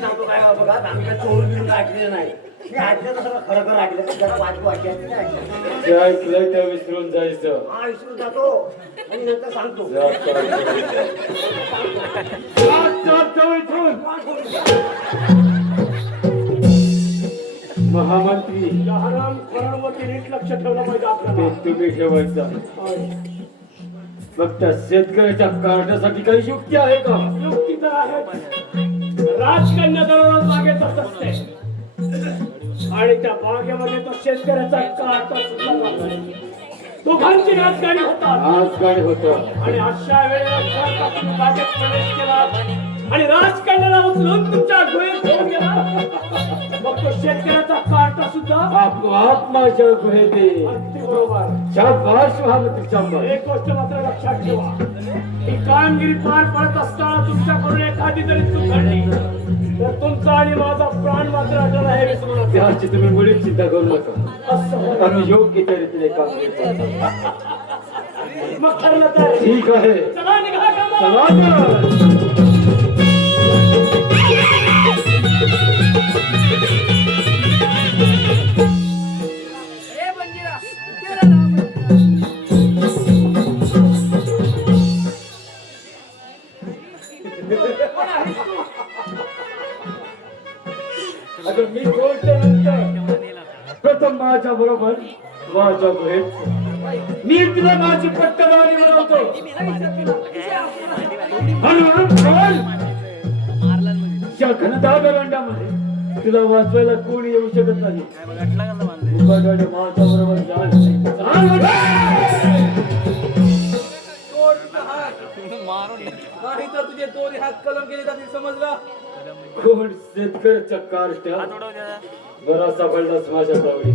सांगतो काय बघा आम्ही काय चोरून बिरून ऐकलेलं नाही मी ऐकलं तर सगळं खरं खरं ऐकलं जरा वाचू ऐकायचं काय ऐकलं जे ऐकलंय ते विसरून जायचं. हा विसरून जातो आणि नंतर सांगतो जा जाऊ इथून. महामंत्री या आराम खोरांवरती नीट लक्ष ठेवलं पाहिजे ते आपल्याला. तुम्ही ठेवायचं. फक्त शेतकऱ्याच्या कार्डासाठी काही युक्ती आहे का? युक्ती तर आहे. राजकन्या दररोज बागेत जात असते आणि त्या बागेमध्ये तो शेतकऱ्याचा काटा सुद्धा लागलाय. दोघांची राजकारण होतात आज काय होतं? आणि अशा वेळेला जर का तुम्ही बागेत प्रवेश केला आणि राजकन्याला उचलून तुमच्या गुहेत घेऊन गेला. मग तो शेतकऱ्याचा कार्टा सुद्धा आपोआप माझ्या गुहेत ये. अगदी बरोबर. शाबास महामंत्री शाबास. एक गोष्ट मात्र लक्षात ठेवा, ही कामगिरी पार पडत असताना तुमच्याकडून एखादी जरी चूक घडली तर तुमचा आणि माझा प्राण मात्र अटल हे विसरू नका. त्याची तुम्ही मुळीच चिंता करू नका. असं होय. आम्ही योग्य त्या रीतीने काम करतो. मग ठरलं तर ठीक आहे. चला निघा कामाला. चला तर. अगं मी बोलतो नंतर प्रथम माझ्या बरोबर माझ्या गुहेत मी तुला माझी पट्टवारी बनवतो. या घनदाट रंडामध्ये तुला वाचवायला कोणी येऊ शकत नाही. उगाच माझ्या बरोबर नाही तर तुझे दोन्ही हात कलम केले जातील, समजलं? कोण शेतकऱ्याच्या कार्ट्या बरा सापडलास माझ्या तावडी.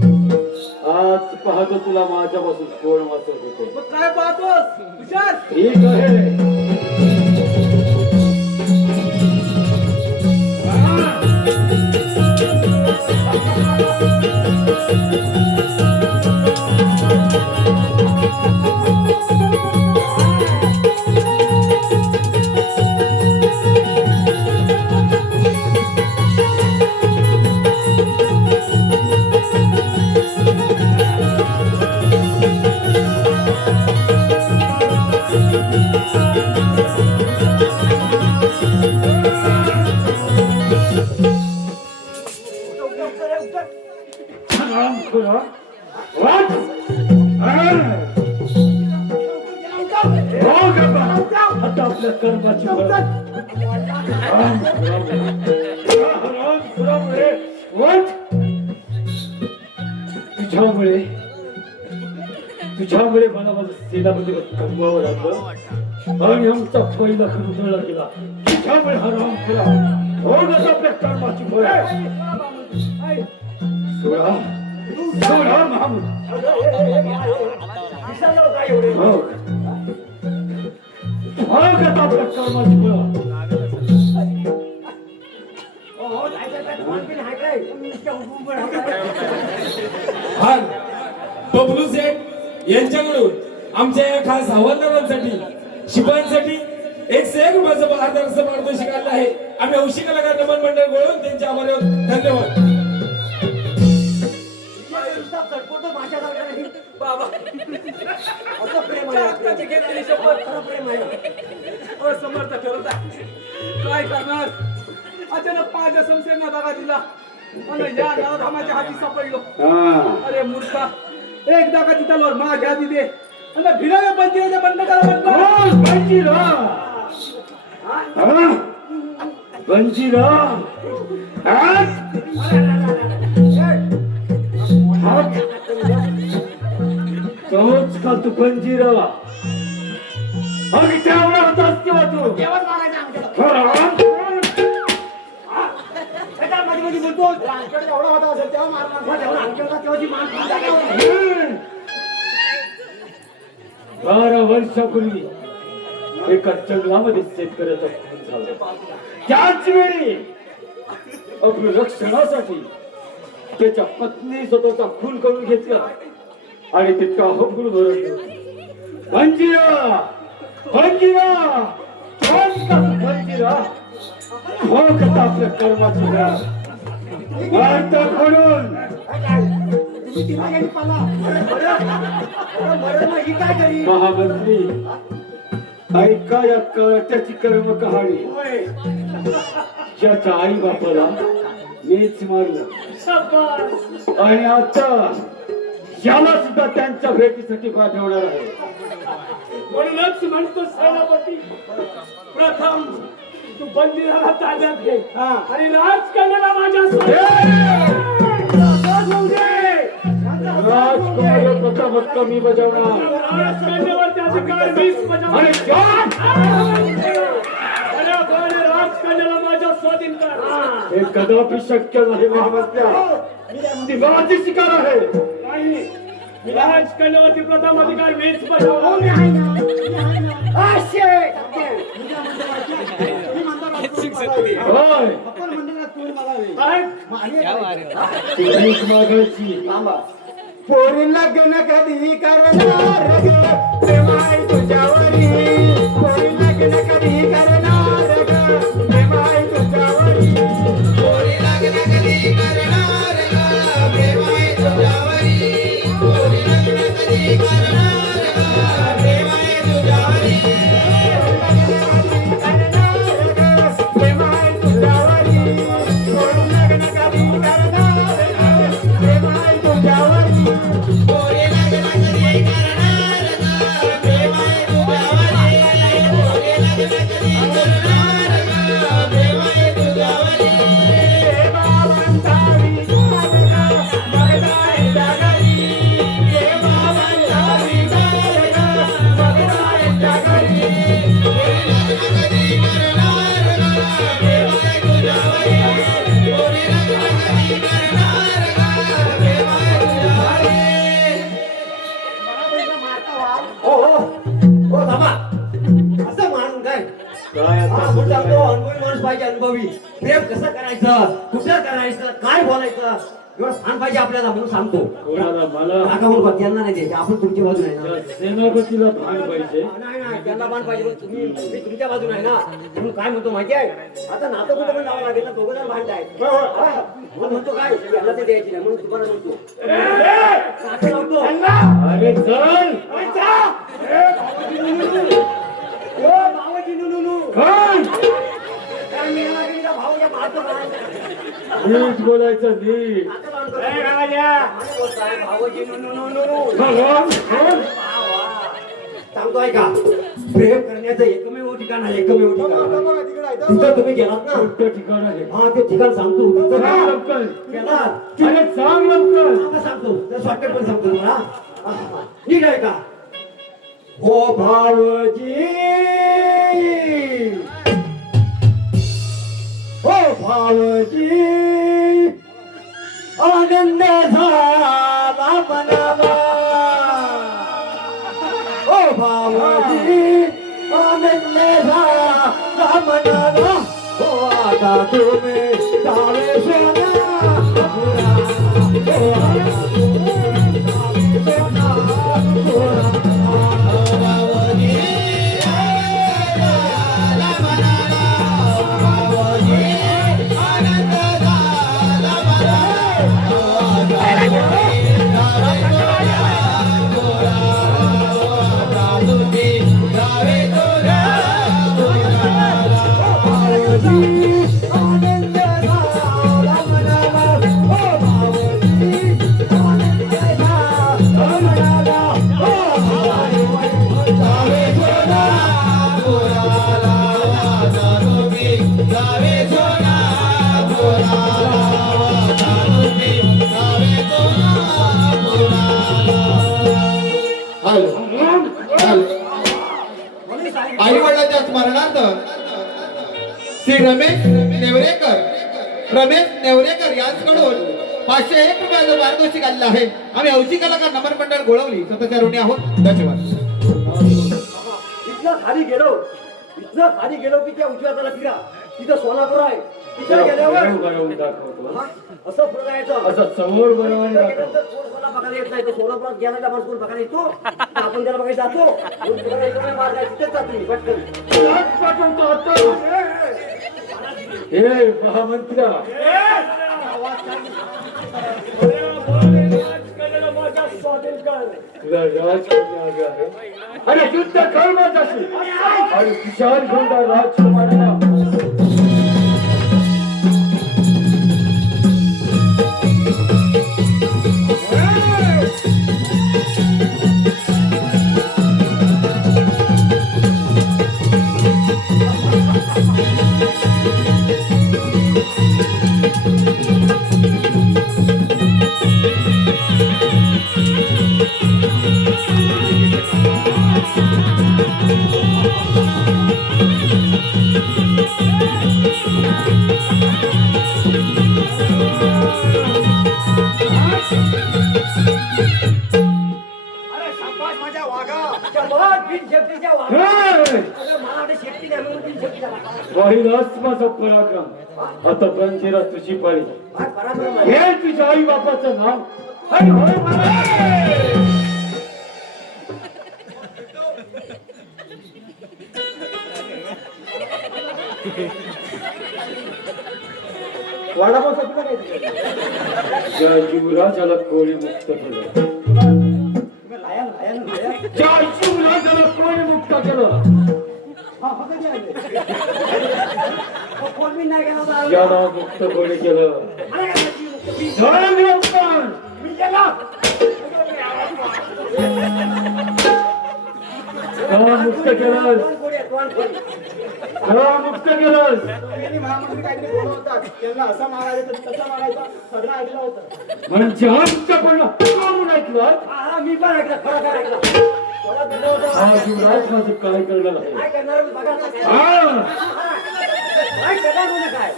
आज पाहतो तुला माझ्यापासून कोण वाचवत होते. मग काय पाहतोस हुशार? ठीक आहे. आता आपल्या कर्माची तुझ्यामुळे मला माझं सेनामध्ये कमवावं लागलं आणि आमचा पहिला खर उधळला गेला. तुझ्यामुळे हा राम खुरा होणच आपल्या कर्माची फळ. सोळा सोळा महामूल आपल्या कर्माची फळ. बबलू सेठ यांच्याकडून आमच्या या खास हवालदारांसाठी शिपायांसाठी 101 रुपयाचं आदर्श पारितोषिक आलं आहे. आम्ही हौशी कलाकार नमन मंडळ बोलून त्यांचे आभार आहोत. धन्यवाद. बाबा असं प्रेम आहे. आत्ताची घेतलेली शपथ खरं प्रेम आहे. समर्थ ठरत आहे. काय करणार? अचानक माझ्या संशयाला दागा दिला आणि या नरधामाच्या हाती सापडलो. अरे मूर्खा, एकदा का तिथं माझ्या हाती दे आणि भिडाव्या पंचायतीचे बंद करा म्हटलं. तोच का तू पंजीरा आणि त्यावेळेला होतास तेव्हा तू एवढा होता असेल तेव्हा मारणार. 12 वर्षापूर्वी एका जंगलामध्ये शेतकऱ्याचा खून झाला. त्याच वेळी रक्षणासाठी त्याच्या पत्नी स्वतःचा खून करून घेतला आणि तितका हुकूम भरवतो. पंजीरा पंजीरा पंजीरा हो कसा आपल्या कर्माची वार्ता करून महामंत्री ऐका या त्याची कर्म कहाणी. ज्याच्या आई बापाला मीच मारलं आणि आता याला सुद्धा त्यांच्या भेटीसाठी पाठवणार आहे. म्हणूनच म्हणतो सेनापती, प्रथम तू बंदिराला ताब्यात घे आणि राजकन्याला माझ्या राजकुमार प्रथम हक्क मी बजावणार. राजकन्यावरचे अधिकार मीच बजावणार. आणि राजकन्या स्वाधीन कर. हे कदापि शक्य नाही मेणबत्त्या. ती माझी शिकार आहे. नाही, राजकन्यावरती प्रथम अधिकार मीच बजावला. होय. आपण मंडळात तुम्ही मला हवे. ऐक, भीक मागायची. थांबा. पोरी लग्न कधी करणार ग? प्रेम आहे तुझ्यावरी. पोरी लग्न कधी करणार ग? प्रेम आहे तुझ्यावरी. पोरी लग्न कधी करणार ग? प्रेम आहे तुझ्यावरी. पोरी लग्न कधी करणार ग? प्रेम आहे तुझ्यावरी. प्रेम आहे तुझ्यावरी. पोरी लग्न कधी करणार ग? प्रेम आहे तुझ्यावरी. पोरी लग्न कधी करणार ग? प्रेम आहे तुझ्यावरी. पोरी लग्न कधी करणार ग? प्रेम आहे तुझ्यावरी. बाबांचावी गाल ग, बघताय जागरी. बाबांचावी गाल ग, बघताय जागरी. पोरी लग्न कधी करणार ग? प्रेम आहे तुझ्यावरी. पोरी लग्न कधी करणार ग? प्रेम आहे तुझ्यावरी. हो हो हो थांबा. असं मान काय काय आता हा कुठं तो अनुभवी माणूस पाहिजे. अनुभवी प्रेम कसं करायचं, कुठं करायचं, काय बोलायचं एवढं स्थान पाहिजे आपल्याला म्हणून सांगतो. कोणाला मला काका म्हणून त्यांना नाही द्यायचे, आपण तुमच्या बाजूने आहे ना. त्या सेनापतीला भान पाहिजे. नाही नाही त्यांना बाण पाहिजे पण तुम्ही मी तुमच्या बाजूने आहे ना. म्हणून काय म्हणतो माहिती आहे, आता नातं कुठं पण लावावं लागेल ना. दोघं जण भांडताय. म्हणून म्हणतो काय यांना ते द्यायची नाही म्हणून तुम्हाला म्हणतो नातं लावतो. अरे चल. भावाची नुनू कोण? काय मिळाला की त्या भावाच्या भावाचं काय? नीट बोलायचं नीट. नातं लावून करतो. काय बोलताय? भावाची नुनू भगवान कोण? सांगतो ऐका, प्रेम करण्याचं एकमेव ठिकाण आहे. एकमेव ठिकाण तिथं तुम्ही गेलात ना. कोणतं ठिकाण आहे? हा ते ठिकाण सांगतो. तिथं सांग जा. लवकर. गेलात अरे सांग लवकर. आता सांगतो तर शॉर्टकट पण सांगतो तुम्हाला. ठीक आहे का? हो भावजी, हो भावजी, आनंद झाला मनाला. हो भावजी, आनंद झाला मनाला. हो आता तुम्ही जावे सोना. हो आता तुम्ही जावे सोना. आई वडिलांच्या स्मरणार्थ श्री रमेश नेवरेकर यांच्याकडून 501 रुपयाचं पारितोषिक आलेलं आहे. आम्ही हौशी कलाकार नमन मंडळ गोळवली स्वतःच्या ऋणी आहोत. धन्यवाद. इथनं खाली गेलो की त्या उजव्या हाताला फिरा. तिथं सोलापूर आहे. तिथं गेल्यावर बनवून दाखवतो. हा, असं पुढे जायचं. असं समोर बनवायला तिथं गेल्यानंतर कोणाला बघायला येत नाही. तो सोलापुरात गेला माणूस कोण बघायला येतो. आपण त्याला बघायला जातो. कोण बघायला येतो नाही, मार जायचं. तिथेच जातो मी पटकन. हे महामंत्र्या, राजकन्याला माझ्या स्वाधीन कर. तुला राजकन्या हवी आहे. अरे युद्ध कर माझ्याशी. आणि किशान घेऊन राजकुमाराला Thank you. बिनशक्तीच्या वाघ. अगं, मला वाटतं शेपटी द्या म्हणून बिनशक्तीचा वाघ. पहिलाच माझा पराक्रम, आता बनशिरा तुझी पाळी. काय पराक्रम आहे? हे तुझ्या आई बापाचं नाव आणि होय मला. वडापाव संपला काय तिथे? ज्या युवराजाला कोळी मुक्त केलं, तुम्ही लायन. ज्या युवराजाला कोळी मुक्त केलं, कधी आले? कोण बी नाही गेला होता. ज्याला मुक्त कोणी केलं, मला काय माहिती मुक्त बी? धर्मयोगदान. मी गेला. का मुक्त केलं, दोन कोडी आहेत, दोन कोडी. का मुक्त केलं. त्यांनी महामंत्री काहीतरी बोलवतात, त्यांना असा मागायचा तसा मागायचा सगळं ऐकलं होतं. म्हणजे आमच्याकडनं काढून ऐकलं. हा, मी पण ऐकलं, खरं काय ऐकलं. तेव्हा दिलं होतं. हा युवराज माझं काय करणार आहे. काय करणार मी बघा आता काय. हा, काय करणार म्हणजे काय?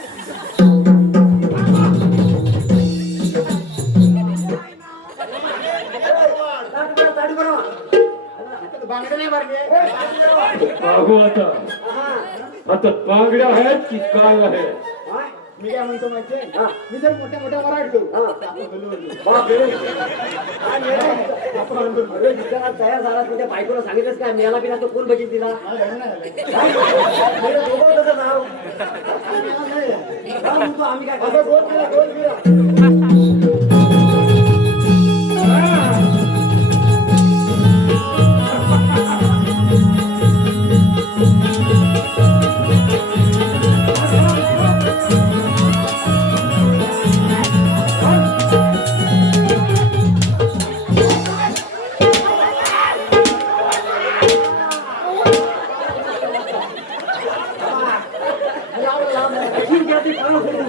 ताडी बनवा. बांगडे नाही भरले. पाहू आता, आता बांगड्या आहेत की काय आहे. हा? मी काय म्हणतो माहितीये, हा. मी जर मोठ्या मोठ्या वराडलो हा. तर आपण बोलू. बाप रे. काय मेला? अरे विचारात तयार झाला तुझ्या बायकोला सांगितलंस काय मेला बिना तो कोण बघील तिला? मेलं दोघं होतं नाव. हा, म्हणतो आम्ही काय असं करायचं? दोन बिरा. अशीच जाती कामं करू.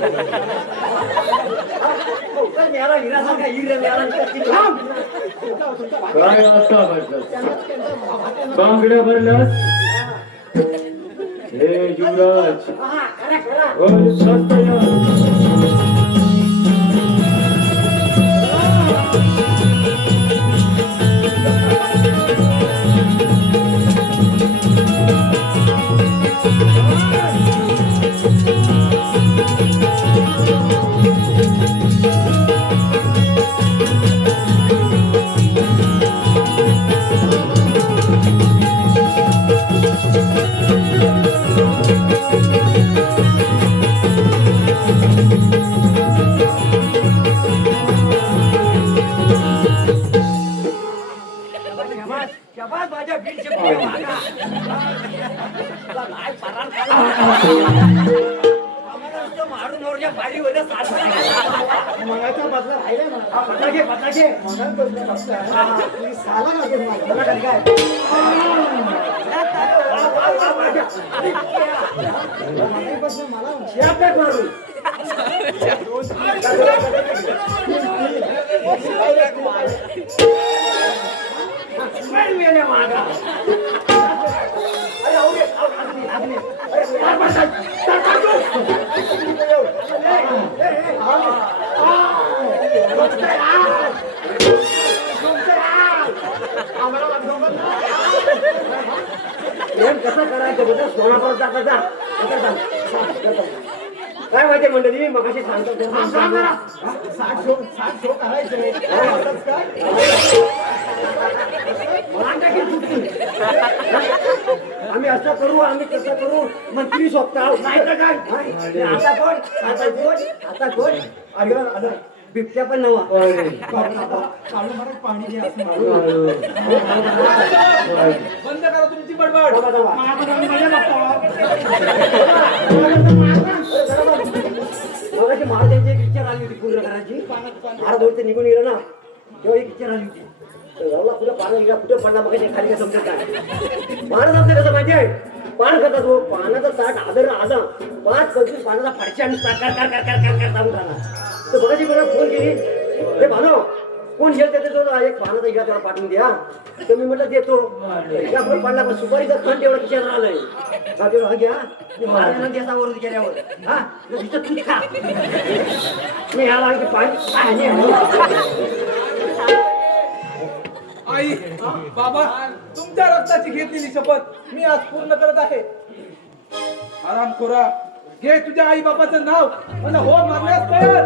हो, तर मेला हिरासारखा हिरे मेला किती लांब. काय आता म्हणतात, बांगड्या भरल्यास हे युवराज हा, करा, करा. होय सत्य. शबास, शबास माझ्या बीडचे पोरं मागा. तुला काय परार झाला? आम्हाला नुसतं मारून वरच्या पाडीवर सारखं. मगाचा बदला राहिला ना. हा, पटाके, पटाके. मगाच बदला बसला. तुम्ही साला ना घेऊन मला. मला काय? वा, वा, वा, माझ्या. मगापासून मला शेपट मारून. स्मेल मेल्या मागा. अरे, आऊ दे, आऊ, लागली, लागली. अरे, यार, बसा. कसं करायचं बघा, सोनावर टाकायचा. काय माहिती मंडळी मगाशी सांगतो साठ शो करायचे. काय? आम्ही असं करू आम्ही तसं करू मंत्री स्वतः नाही तर काय आता कोण अरे बिबट्या पण नवा काढून मला पाणी द्या असं म्हणून. बंद करा तुमची बडबड. मगाशी महाराजांची एक इच्छा आली होती पूर्ण करायची महाराज वरती निघून गेलं ना तेव्हा एक इच्छा आली होती रावला कुठं पाणी गेला कुठं पडला मग खाली काय समजत काय महाराज आमचं कसं माहिती आहे पान खातात हो पानाचा ताट आदर आला 5-25 पानाचा फडशा आणि चालून राहणार तर बघाची मला फोन केली हे भानो कोण घेल त्याच्या जोड एक पानाचा इडा तेवढा पाठवून द्या तर मी म्हटलं देतो आपण पडला पण सुपारीचा खंड एवढा खिशात राहिलाय हा तेवढं हा घ्या महाराजांना देसा वरून गेल्यावर हा इथं तूच खा मी ह्याला आणखी पाणी आई बाबा तुम तुमच्या रक्ताची घेतलेली शपथ मी आज पूर्ण करत आहे. आरामखोरा, घे तुझ्या आई बापाचं नाव आणि हो मारण्यास तयार.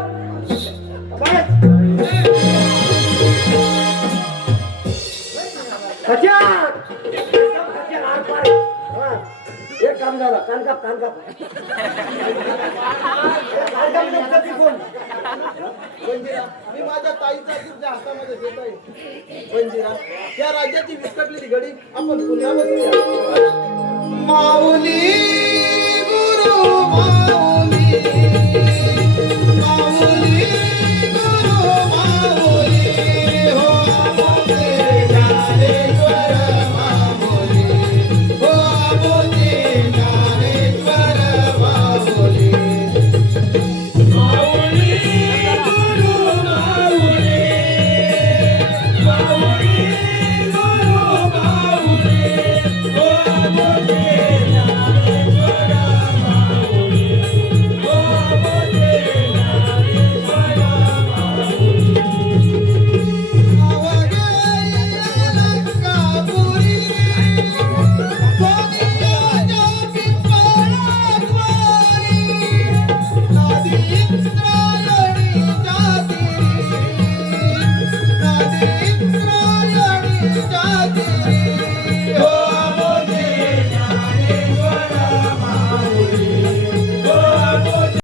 एक काम झालं, कानकाप वंजिरा, मी माझ्या ताईचा तुझ्या हातामध्ये देत आहे. वंजिरा, या राज्याची विस्कटलेली घडी आपण पुन्हा बसूया.